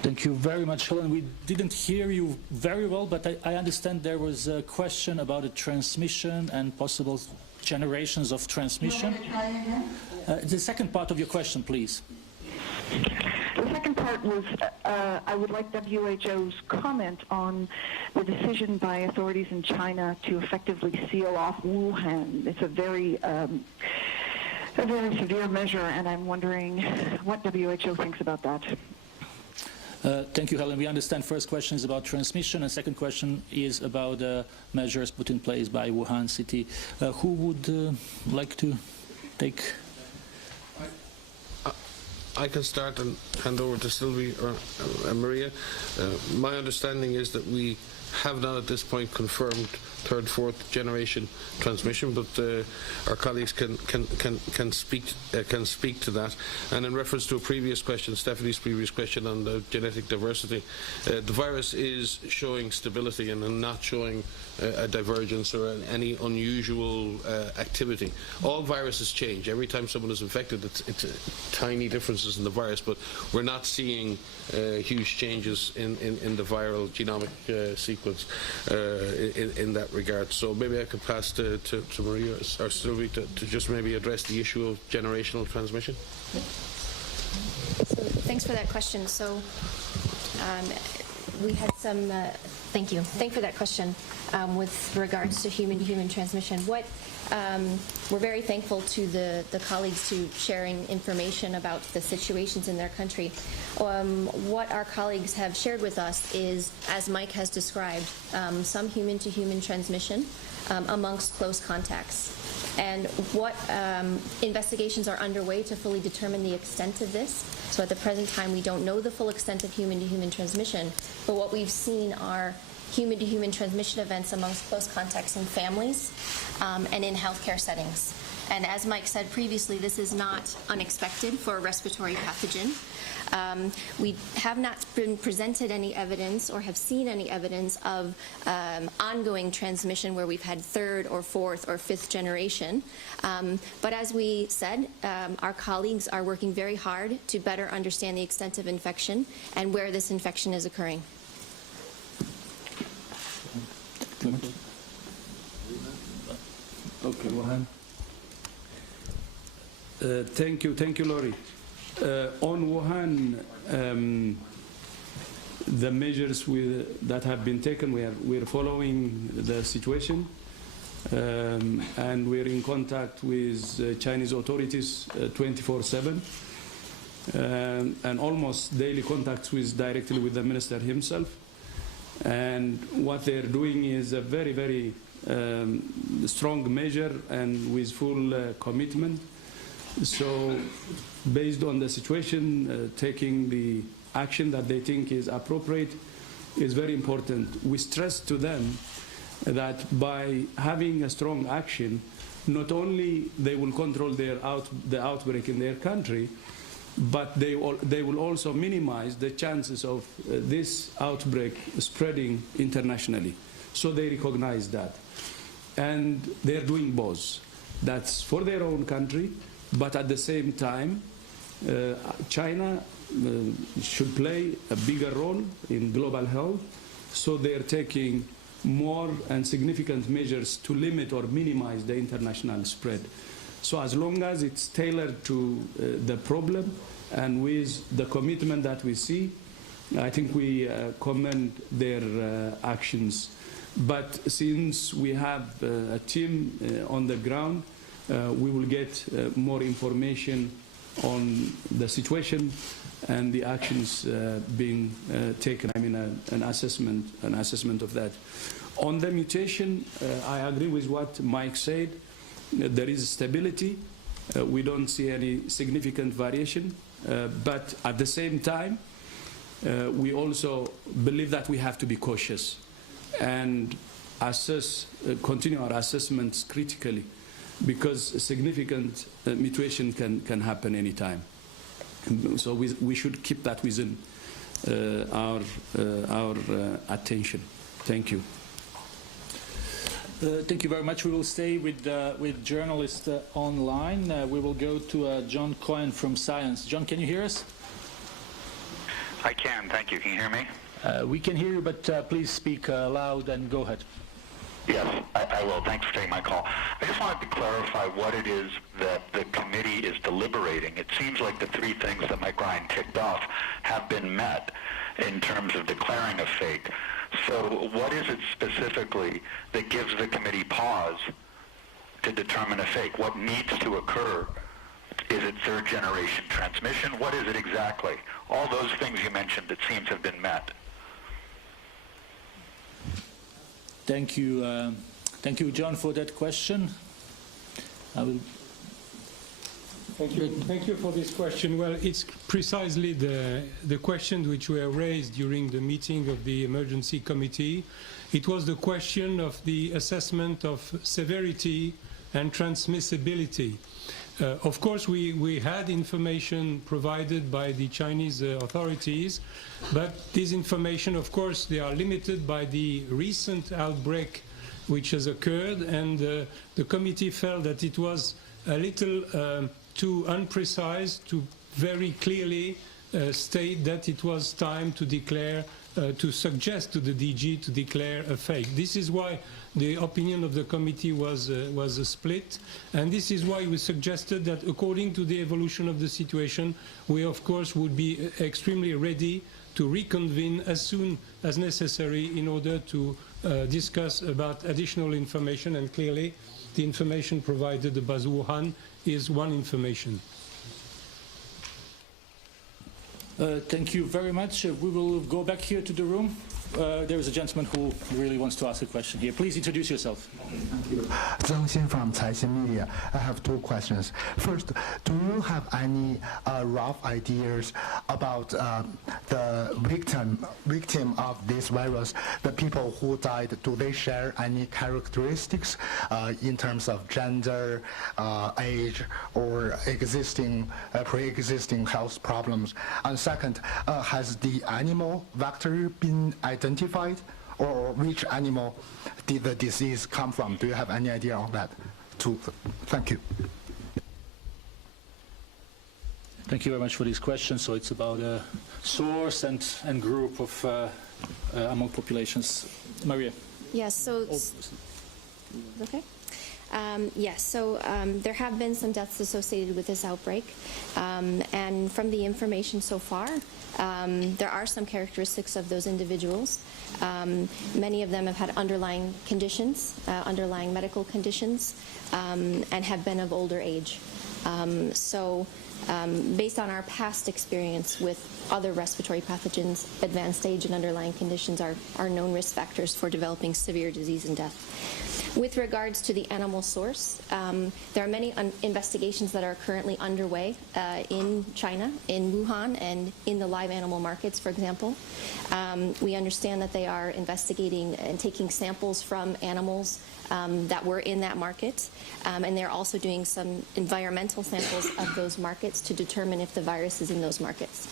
Thank you very much, Helen. We didn't hear you very well, but I understand there was a question about the transmission and possible generations of transmission. The second part of your question, please. The second part was I would like WHO's comment on the decision by authorities in China to effectively seal off Wuhan. It's a very severe measure, and I'm wondering what WHO thinks about that. Thank you, Helen. We understand first question is about transmission, and second question is about measures put in place by Wuhan city. Who would like to take? I can start and hand over to Sylvie or Maria. My understanding is that we have not at this point confirmed third, fourth generation transmission, but our colleagues can speak to that. And in reference to a previous question, Stephanie's previous question on the genetic diversity, the virus is showing stability and not showing a divergence or any unusual activity. All viruses change. Every time someone is infected, it's tiny differences in the virus, but we're not seeing huge changes in the viral genomic sequence in that regard. So maybe I could pass to Maria or Sylvie to just maybe address the issue of generational transmission. So thanks for that question. So we had some, thank you for that question with regards to human-to-human transmission. What we're very thankful to the colleagues to sharing information about the situations in their country. What our colleagues have shared with us is, as Mike has described, some human-to-human transmission amongst close contacts. And what investigations are underway to fully determine the extent of this. So at the present time, we don't know the full extent of human-to-human transmission, but what we've seen are human-to-human transmission events amongst close contacts in families and in healthcare settings. And as Mike said previously, this is not unexpected for a respiratory pathogen. We have not been presented any evidence or have seen any evidence of ongoing transmission where we've had third or fourth or fifth generation. But as we said, our colleagues are working very hard to better understand the extent of infection and where this infection is occurring. Okay, Wuhan. Thank you, Laurie. On Wuhan, the measures that have been taken, we're following the situation, and we're in contact with Chinese authorities 24/7, and almost daily contacts directly with the minister himself. And what they're doing is a very, very strong measure and with full commitment. So based on the situation, taking the action that they think is appropriate is very important. We stress to them that by having a strong action, not only they will control the outbreak in their country, but they will also minimize the chances of this outbreak spreading internationally. So they recognize that. And they're doing both. That's for their own country, but at the same time, China should play a bigger role in global health, so they're taking more and significant measures to limit or minimize the international spread. So as long as it's tailored to the problem and with the commitment that we see, I think we commend their actions. But since we have a team on the ground, we will get more information on the situation and the actions being taken. I mean, an assessment of that. On the mutation, I agree with what Mike said. There is stability. We don't see any significant variation. But at the same time, we also believe that we have to be cautious and continue our assessments critically, because significant mutation can happen anytime. So we should keep that within our attention. Thank you. Thank you very much. We will stay with journalists online. We will go to John Cohen from Science. John, can you hear us? I can, thank you. Can you hear me? We can hear you, but please speak loud and go ahead. Yes, I will. Thanks for taking my call. I just wanted to clarify what it is that the committee is deliberating. It seems like the three things that Mike Ryan ticked off have been met in terms of declaring a fake. So what is it specifically that gives the committee pause to determine a fake? What needs to occur? Is it third generation transmission? What is it exactly? All those things you mentioned, it seems, have been met. Thank you, John, for that question. Thank you for this question. Well, it's precisely the questions which were raised during the meeting of the emergency committee. It was the question of the assessment of severity and transmissibility. Of course, we had information provided by the Chinese authorities, but this information, of course, they are limited by the recent outbreak which has occurred, and the committee felt that it was a little too imprecise to very clearly state that it was time to declare, to suggest to the DG to declare a fake. This is why the opinion of the committee was split, and this is why we suggested that according to the evolution of the situation, we of course would be extremely ready to reconvene as soon as necessary in order to discuss about additional information, and clearly the information provided about Wuhan is one information. Thank you very much. We will go back here to the room. There is a gentleman who really wants to ask a question here. Please introduce yourself. Thank you. Zheng Xin from Caixin Media. I have two questions. First, do you have any rough ideas about the victim of this virus, the people who died? Do they share any characteristics in terms of gender, age, or pre-existing health problems? And second, has the animal vector been identified, or which animal did the disease come from? Do you have any idea on that too? Thank you. Thank you very much for these questions. So it's about source and group of among populations. Maria. Yes, so okay. Yes, so there have been some deaths associated with this outbreak, and from the information so far, there are some characteristics of those individuals. Many of them have had underlying conditions, underlying medical conditions, and have been of older age. Based on our past experience with other respiratory pathogens, advanced age and underlying conditions are known risk factors for developing severe disease and death. With regards to the animal source, there are many investigations that are currently underway in China, in Wuhan, and in the live animal markets, for example. We understand that they are investigating and taking samples from animals that were in that market, and they're also doing some environmental samples of those markets to determine if the virus is in those markets.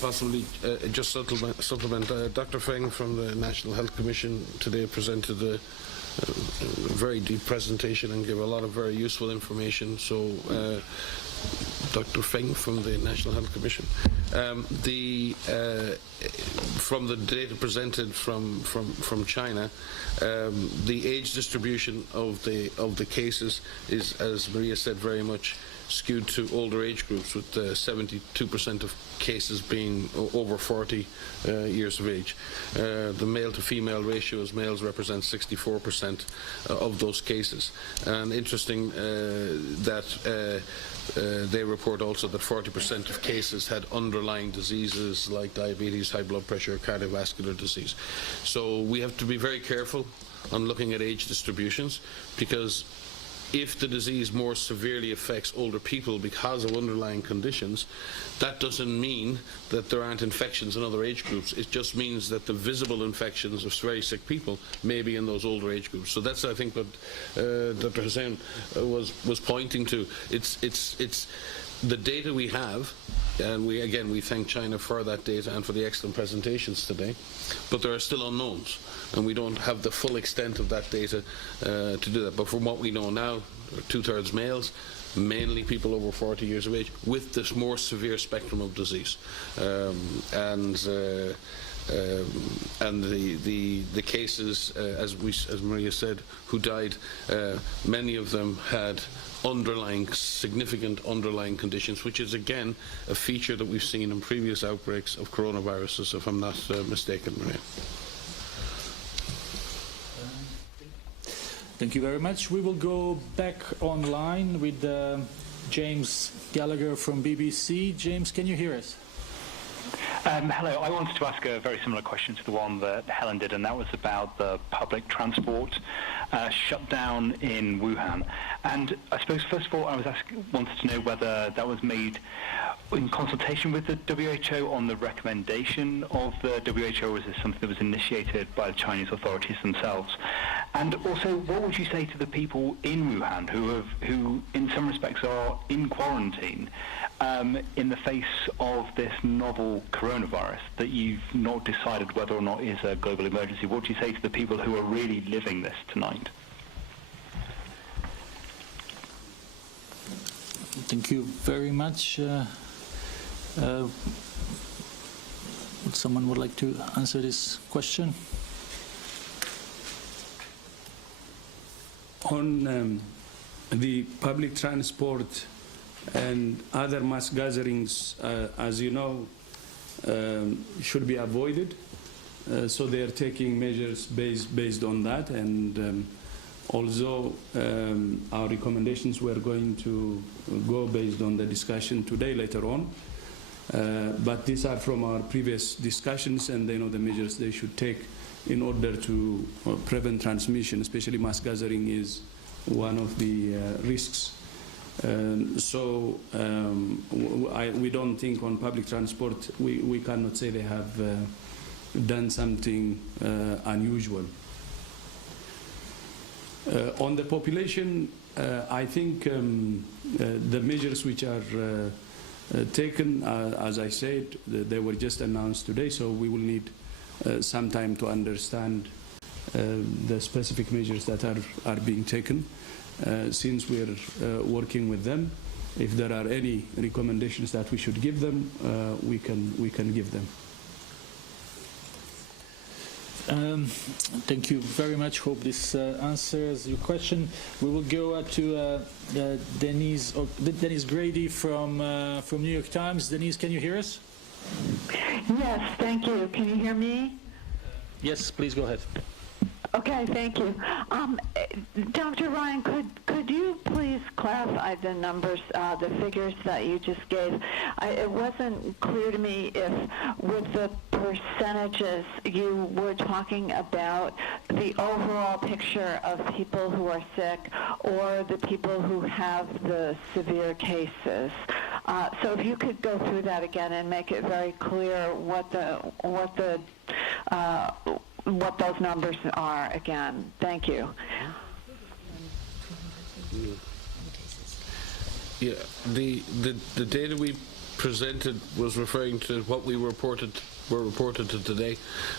Possibly just supplement. Dr. Feng from the National Health Commission today presented a very deep presentation and gave a lot of very useful information. So Dr. Feng from the National Health Commission. From the data presented from China, the age distribution of the cases is, as Maria said, very much skewed to older age groups, with 72% of cases being over 40 years of age. The male to female ratio as males represent 64% of those cases. And interesting that they report also that 40% of cases had underlying diseases like diabetes, high blood pressure, cardiovascular disease. So we have to be very careful on looking at age distributions, because if the disease more severely affects older people because of underlying conditions, that doesn't mean that there aren't infections in other age groups. It just means that the visible infections of very sick people may be in those older age groups. So that's, I think, what Dr. Hussain was pointing to. It's the data we have, and we thank China for that data and for the excellent presentations today, but there are still unknowns, and we don't have the full extent of that data to do that. But from what we know now, 2/3 males, mainly people over 40 years of age, with this more severe spectrum of disease. And the cases, as Maria said, who died, many of them had significant underlying conditions, which is again a feature that we've seen in previous outbreaks of coronaviruses, if I'm not mistaken, Maria. Thank you very much. We will go back online with James Gallagher from BBC. James, can you hear us? Hello. I wanted to ask a very similar question to the one that Helen did, and that was about the public shutdown in Wuhan. And I suppose, first of all, I wanted to know whether that was made in consultation with the WHO on the recommendation of the WHO, or was this something that was initiated by the Chinese authorities themselves? And also, what would you say to the people in Wuhan who in some respects are in quarantine in the face of this novel coronavirus that you've not decided whether or not is a global emergency? What do you say to the people who are really living this tonight? Thank you very much. Would someone like to answer this question? On the public transport and other mass gatherings, as you know, should be avoided. So they are taking measures based on that. And although our recommendations were going to go based on the discussion today later on, but these are from our previous discussions, and they know the measures they should take in order to prevent transmission, especially mass gathering is one of the risks. So we don't think on public transport, we cannot say they have done something unusual. On the population, I think the measures which are taken, as I said, they were just announced today, so we will need some time to understand the specific measures that are being taken. Since we're working with them, if there are any recommendations that we should give them, we can give them. Thank you very much. Hope this answers your question. We will go to Denise Grady from New York Times. Denise, can you hear us? Yes, thank you. Can you hear me? Yes, please go ahead. Okay, thank you. Dr. Ryan, could you please clarify the numbers, the figures that you just gave? It wasn't clear to me if with the percentages you were talking about the overall picture of people who are sick or the people who have the severe cases. So if you could go through that again and make it very clear what those numbers are again. Thank you. Yeah, the data we presented was referring to what were reported to today,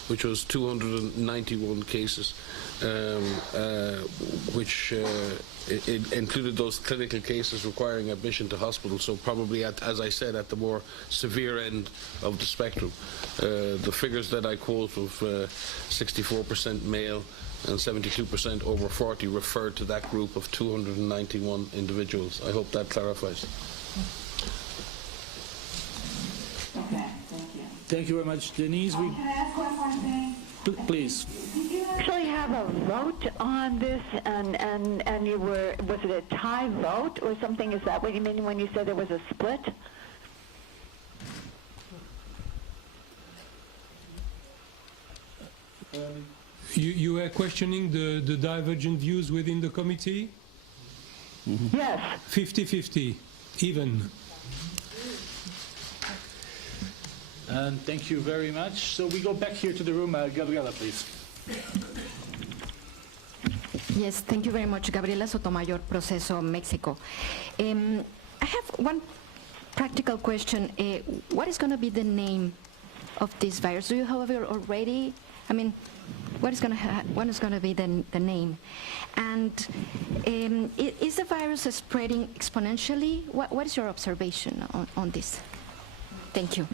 which was 291 cases, which it included those clinical cases requiring admission to hospital. So probably, as I said, at the more severe end of the spectrum. The figures that I quote of 64% male and 72% over 40 referred to that group of 291 individuals. I hope that clarifies. Okay, thank you. Thank you very much, Denise. Can I ask one more thing? Please. Did you actually have a vote on this, and was it a tie vote or something? Is that what you mean when you said there was a split? You are questioning the divergent views within the committee? Mm-hmm. Yes. 50-50, even. And thank you very much. So we go back here to the room. Gabriela, please. Yes, thank you very much. Gabriela Sotomayor, Proceso, Mexico. I have one practical question. What is going to be the name of this virus? Do you have it already? I mean, what is going to be the name? And is the virus spreading exponentially? What is your observation on this? Thank you.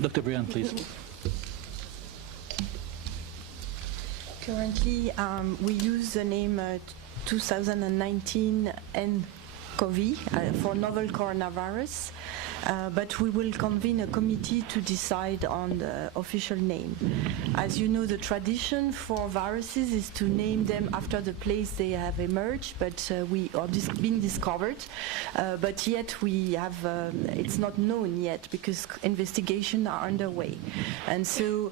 Dr. Brian, please. Currently, we use the name 2019 nCoV for novel coronavirus, but we will convene a committee to decide on the official name. As you know, the tradition for viruses is to name them after the place they have emerged, but been discovered. But yet we have, it's not known yet because investigations are underway. And so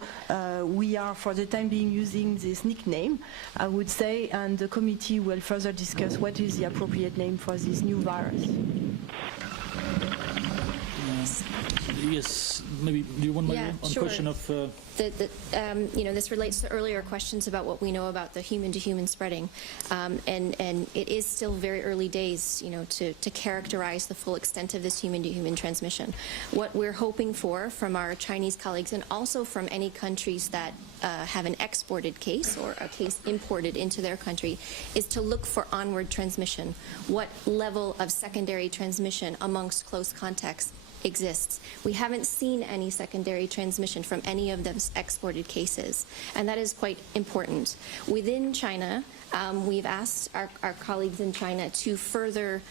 we are, for the time being, using this nickname, I would say, and the committee will further discuss what is the appropriate name for this new virus. Yes, maybe do you want to on sure. question of this relates to earlier questions about what we know about the human-to-human spreading, and it is still very early days, to characterize the full extent of this human-to-human transmission. What we're hoping for from our Chinese colleagues, and also from any countries that have an exported case or a case imported into their country, is to look for onward transmission. What level of secondary transmission amongst close contacts exists. We haven't seen any secondary transmission from any of those exported cases, and that is quite important. Within China, we've asked our colleagues in China to further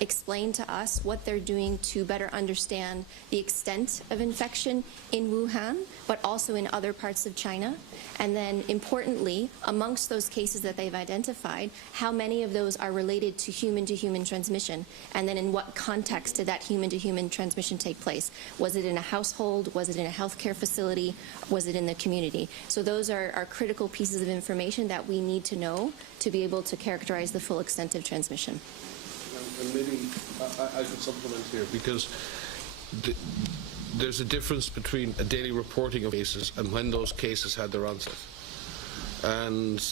explain to us what they're doing to better understand the extent of infection in Wuhan, but also in other parts of China. And then, importantly, amongst those cases that they've identified, how many of those are related to human-to-human transmission, and then in what context did that human-to-human transmission take place? Was it in a household? Was it in a healthcare facility? Was it in the community? So those are critical pieces of information that we need to know to be able to characterize the full extent of transmission. And maybe I could supplement here, because there's a difference between a daily reporting of cases and when those cases had their onset. And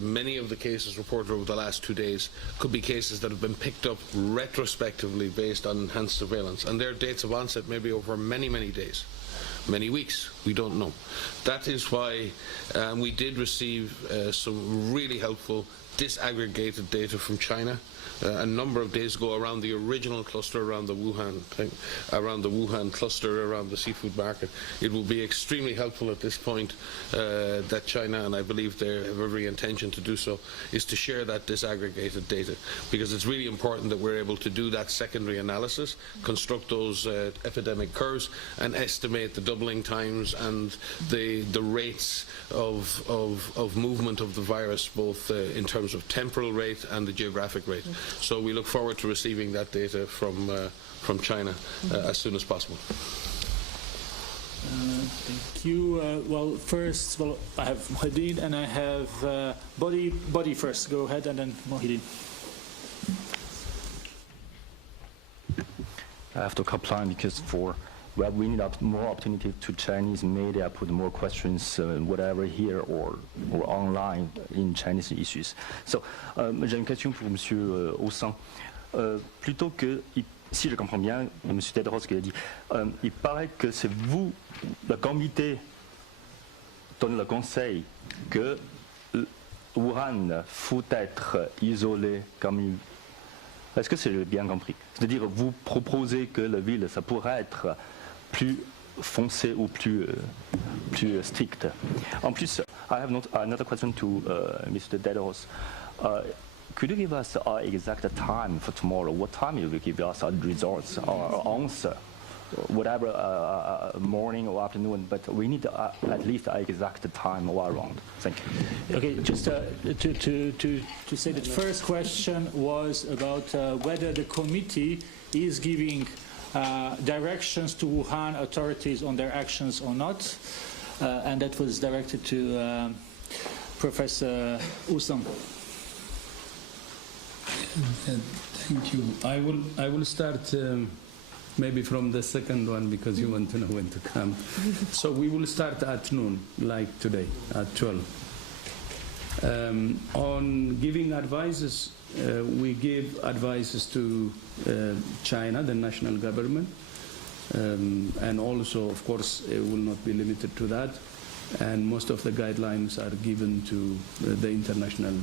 many of the cases reported over the last 2 days could be cases that have been picked up retrospectively based on enhanced surveillance, and their dates of onset may be over many, many days, many weeks. We don't know. That is why we did receive some really helpful disaggregated data from China a number of days ago around the original cluster around the Wuhan thing, around the Wuhan cluster around the seafood market. It will be extremely helpful at this point that China, and I believe they have every intention to do so, is to share that disaggregated data, because it's really important that we're able to do that secondary analysis, construct those epidemic curves, and estimate the doubling times and the rates of movement of the virus, both in terms of temporal rate and the geographic rate. So we look forward to receiving that data from China as soon as possible. Thank you. First, I have Mohideen and I have Body first. Go ahead, and then Mohideen. I have to comply because we need more opportunity to Chinese media put more questions, whatever here or online in Chinese issues. So, j'ai une question pour Monsieur Aussin. plutôt que, si je comprends bien, M. Tedros qui a dit, il paraît que c'est vous, le comité, donne le conseil que Wuhan faut être isolé comme une... Est-ce que j'ai bien compris? C'est-à-dire, vous proposez que la ville, ça pourrait être plus foncé ou plus strict. En plus, I have another question to Mr. Tedros. Could you give us our exact time for tomorrow? What time you will give us our results or answer? Whatever, morning or afternoon, but we need at least an exact time or around. Thank you. Okay, just to say that first question was about whether the committee is giving directions to Wuhan authorities on their actions or not, and that was directed to Professor Usam. Thank you. I will start maybe from the second one because you want to know when to come. So we will start at noon, like today, at 12. On giving advices, we give advices to China, the national government, and also, of course, it will not be limited to that. And most of the guidelines are given to the international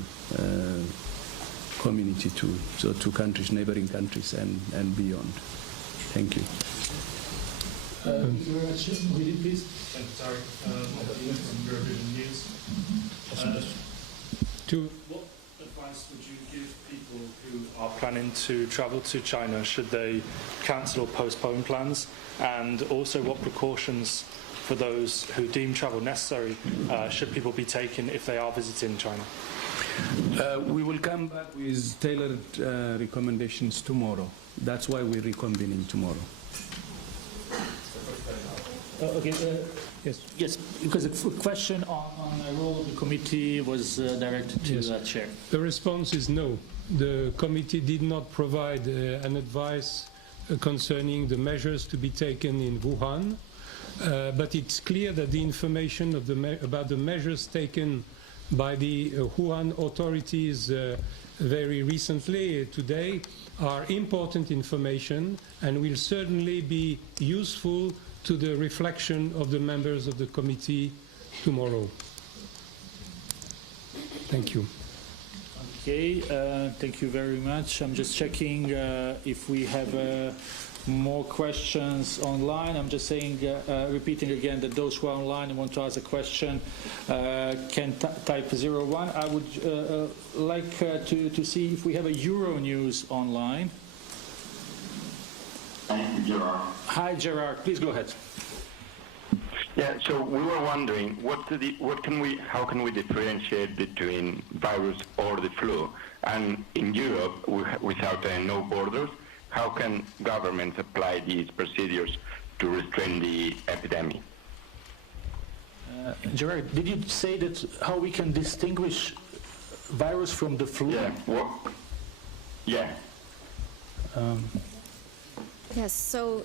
community too, so to countries, neighboring countries, and beyond. Thank you. Read it, please. Sorry, from Eurovision News. What advice would you give people who are planning to travel to China should they cancel or postpone plans? And also, what precautions for those who deem travel necessary should people be taking if they are visiting China? We will come back with tailored recommendations tomorrow. That's why we're reconvening tomorrow. Okay. Yes, because the question on the role of the committee was directed to the chair. The response is no. The committee did not provide an advice concerning the measures to be taken in Wuhan, but it's clear that the information about the measures taken by the Wuhan authorities very recently, today, are important information and will certainly be useful to the reflection of the members of the committee tomorrow. Thank you. Okay, thank you very much. I'm just checking if we have more questions online. I'm just saying, repeating again that those who are online and want to ask a question can type 01. I would like to see if we have a Euronews online. Gerard. Hi, Gerard. Please go ahead. Yeah, so we were wondering, how can we differentiate between virus or the flu? And in Europe, without no borders, how can governments apply these procedures to restrain the epidemic? Gerard, did you say that how we can distinguish virus from the flu? Yeah. Yes, so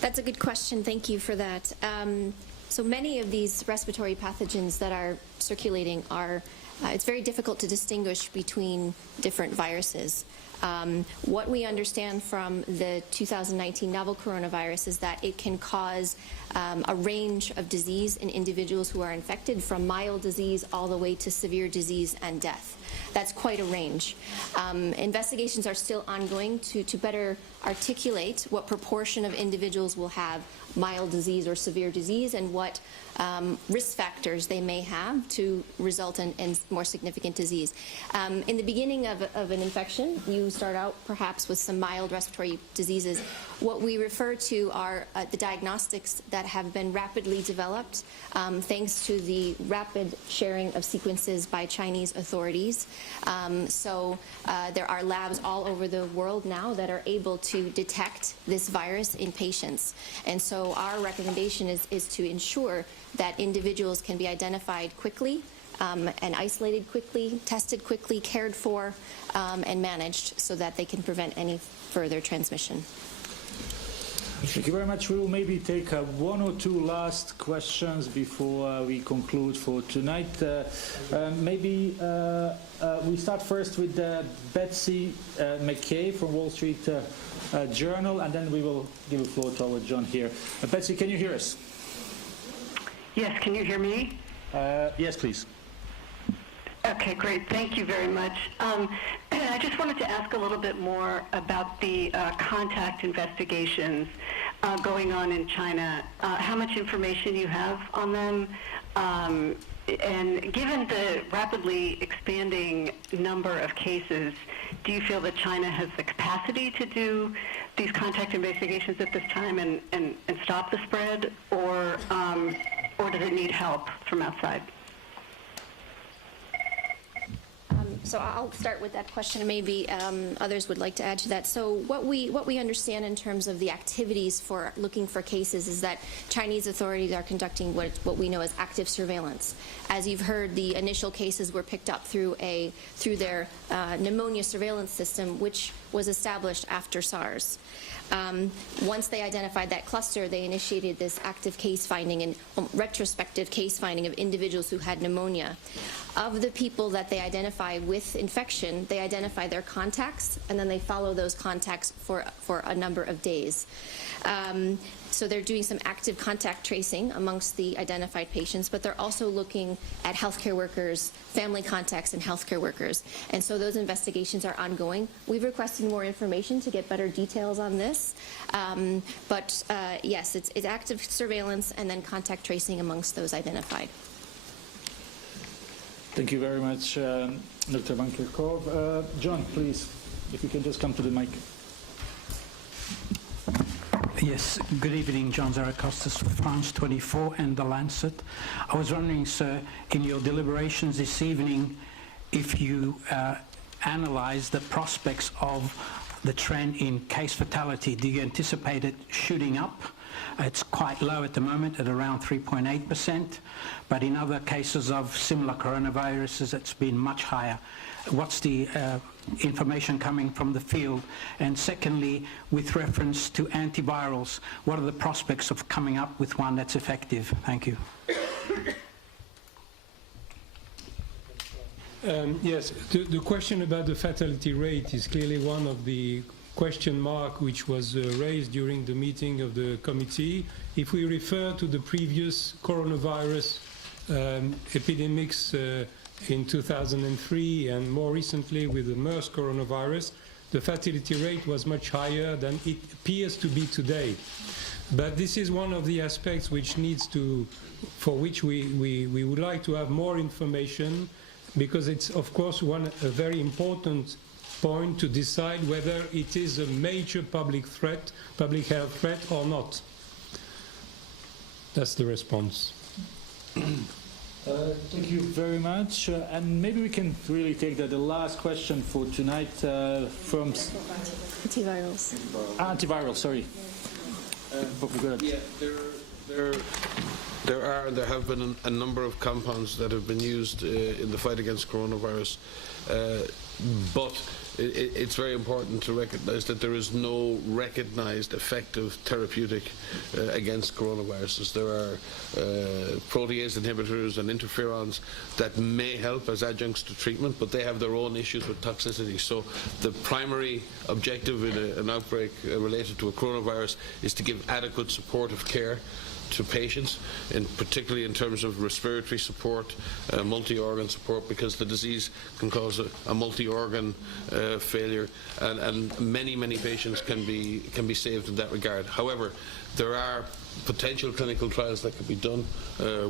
that's a good question. Thank you for that. So many of these respiratory pathogens that are circulating are, it's very difficult to distinguish between different viruses. What we understand from the 2019 novel coronavirus is that it can cause a range of disease in individuals who are infected, from mild disease all the way to severe disease and death. That's quite a range. Investigations are still ongoing to better articulate what proportion of individuals will have mild disease or severe disease and what risk factors they may have to result in more significant disease. In the beginning of an infection, you start out perhaps with some mild respiratory diseases. What we refer to are the diagnostics that have been rapidly developed thanks to the rapid sharing of sequences by Chinese authorities. So there are labs all over the world now that are able to detect this virus in patients. And so our recommendation is to ensure that individuals can be identified quickly and isolated quickly, tested quickly, cared for, and managed so that they can prevent any further transmission. Thank you very much. We will maybe take one or two last questions before we conclude for tonight. Maybe we start first with Betsy McKay from Wall Street Journal, and then we will give the floor to our John here. Betsy, can you hear us? Yes, can you hear me? Yes, please. Okay, great. Thank you very much. I just wanted to ask a little bit more about the contact investigations going on in China, how much information you have on them, and given the rapidly expanding number of cases, do you feel that China has the capacity to do these contact investigations at this time and stop the spread, or does it need help from outside? So I'll start with that question, and maybe others would like to add to that. So what we understand in terms of the activities for looking for cases is that Chinese authorities are conducting what we know as active surveillance. As you've heard, the initial cases were picked up through their pneumonia surveillance system, which was established after SARS. Once they identified that cluster, they initiated this active case finding and retrospective case finding of individuals who had pneumonia. Of the people that they identify with infection, they identify their contacts, and then they follow those contacts for a number of days. So they're doing some active contact tracing amongst the identified patients, but they're also looking at healthcare workers, family contacts, and healthcare workers. And so those investigations are ongoing. We've requested more information to get better details on this. But yes, it's active surveillance and then contact tracing amongst those identified. Thank you very much, Dr. Van Kerkhove. John, please, if you can just come to the mic. Yes, good evening, John Zarakostas for France 24 and The Lancet. I was wondering, sir, in your deliberations this evening, if you analyze the prospects of the trend in case fatality. Do you anticipate it shooting up? It's quite low at the moment at around 3.8%, but in other cases of similar coronaviruses it's been much higher. What's the information coming from the field? And secondly, with reference to antivirals, what are the prospects of coming up with one that's effective? Thank you. Yes, the question about the fatality rate is clearly one of the question mark which was raised during the meeting of the committee. If we refer to the previous coronavirus epidemics in 2003 and more recently with the MERS coronavirus, the fatality rate was much higher than it appears to be today. But this is one of the aspects which needs to, for which we would like to have more information, because it's of course a very important point to decide whether it is a major public health threat or not. That's the response. Thank you very much. And maybe we can really take the last question for tonight from... Antivirals. Antiviral, sorry. There have been a number of compounds that have been used in the fight against coronavirus, but it's very important to recognize that there is no recognized effective therapeutic against coronaviruses. There are protease inhibitors and interferons that may help as adjuncts to treatment, but they have their own issues with toxicity. So the primary objective in an outbreak related to a coronavirus is to give adequate supportive care to patients, and particularly in terms of respiratory support, multi-organ support, because the disease can cause a multi-organ failure, and many patients can be saved in that regard. However, there are potential clinical trials that could be done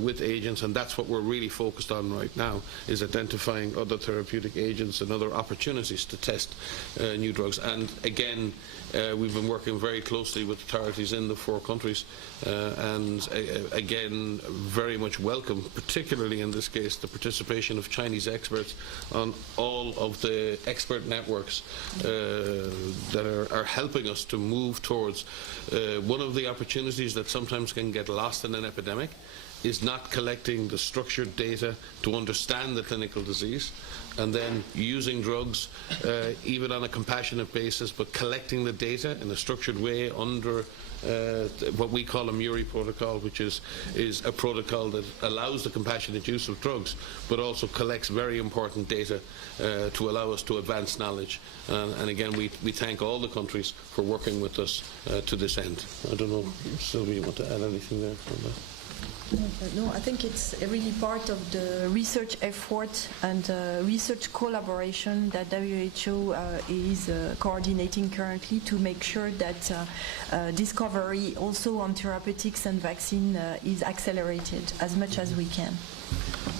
with agents, and that's what we're really focused on right now, is identifying other therapeutic agents and other opportunities to test new drugs. And again, we've been working very closely with authorities in the 4 countries, and again, very much welcome, particularly in this case, the participation of Chinese experts on all of the expert networks that are helping us to move towards one of the opportunities that sometimes can get lost in an epidemic is not collecting the structured data to understand the clinical disease, and then using drugs, even on a compassionate basis, but collecting the data in a structured way under what we call a Muri protocol, which is a protocol that allows the compassionate use of drugs, but also collects very important data to allow us to advance knowledge. And again, we thank all the countries for working with us to this end. I don't know, Sylvia, you want to add anything there on that? No, I think it's really part of the research effort and research collaboration that WHO is coordinating currently to make sure that discovery also on therapeutics and vaccine is accelerated as much as we can.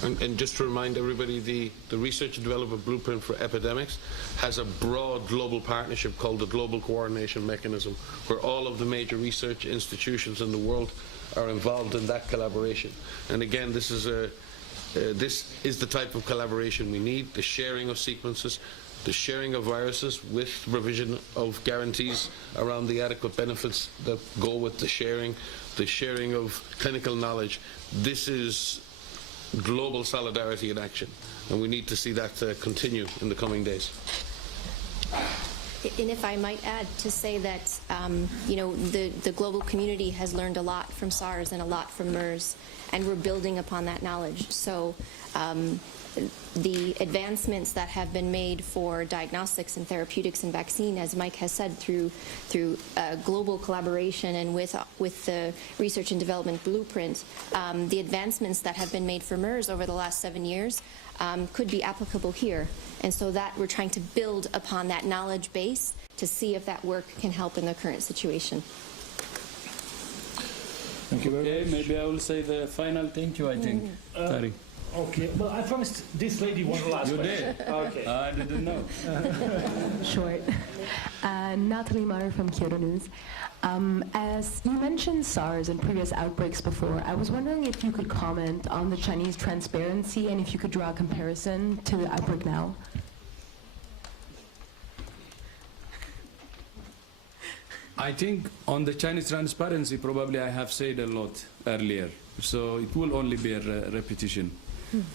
And just to remind everybody, the Research and Development Blueprint for Epidemics has a broad global partnership called the Global Coordination Mechanism, where all of the major research institutions in the world are involved in that collaboration. And again, this is the type of collaboration we need: the sharing of sequences, the sharing of viruses with provision of guarantees around the adequate benefits that go with the sharing of clinical knowledge. This is global solidarity in action, and we need to see that continue in the coming days. And if I might add, to say that the global community has learned a lot from SARS and a lot from MERS, and we're building upon that knowledge. So the advancements that have been made for diagnostics and therapeutics and vaccine, as Mike has said, through global collaboration and with the Research and Development Blueprint, the advancements that have been made for MERS over the last 7 years could be applicable here. And so that we're trying to build upon that knowledge base to see if that work can help in the current situation. Thank you very much. Okay, maybe I will say the final thank you, I think. Tariq. Okay, well, I promised this lady one last You question. did? Okay. I didn't know. Short. Natalie Meyer from Kyoto News. As you mentioned SARS and previous outbreaks before, I was wondering if you could comment on the Chinese transparency and if you could draw a comparison to the outbreak now. I think on the Chinese transparency, probably I have said a lot earlier, so it will only be a repetition.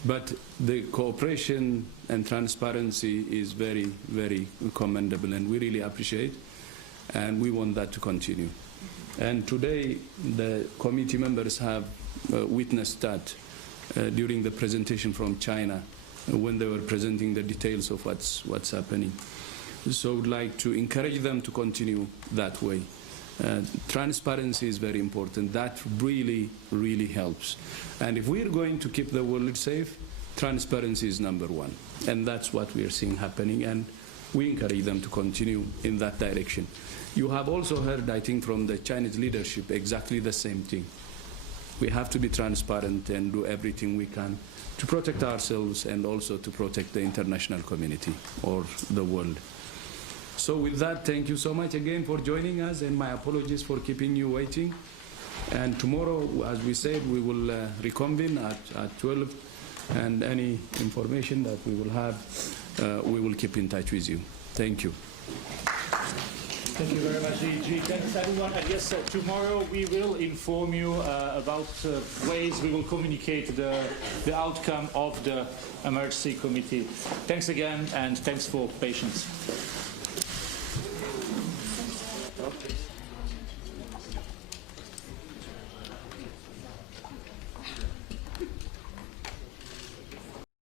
But the cooperation and transparency is very, very commendable, and we really appreciate, and we want that to continue. And today, the committee members have witnessed that during the presentation from China, when they were presenting the details of what's happening. So I would like to encourage them to continue that way. Transparency is very important. That really, really helps. And if we're going to keep the world safe, transparency is number one. And that's what we are seeing happening, and we encourage them to continue in that direction. You have also heard, I think, from the Chinese leadership exactly the same thing. We have to be transparent and do everything we can to protect ourselves and also to protect the international community or the world. So with that, thank you so much again for joining us, and my apologies for keeping you waiting. And tomorrow, as we said, we will reconvene at 12, and any information that we will have, we will keep in touch with you. Thank you. Thank you very much, DG. Thanks, everyone. And yes, tomorrow we will inform you about ways we will communicate the outcome of the emergency committee. Thanks again, and thanks for patience.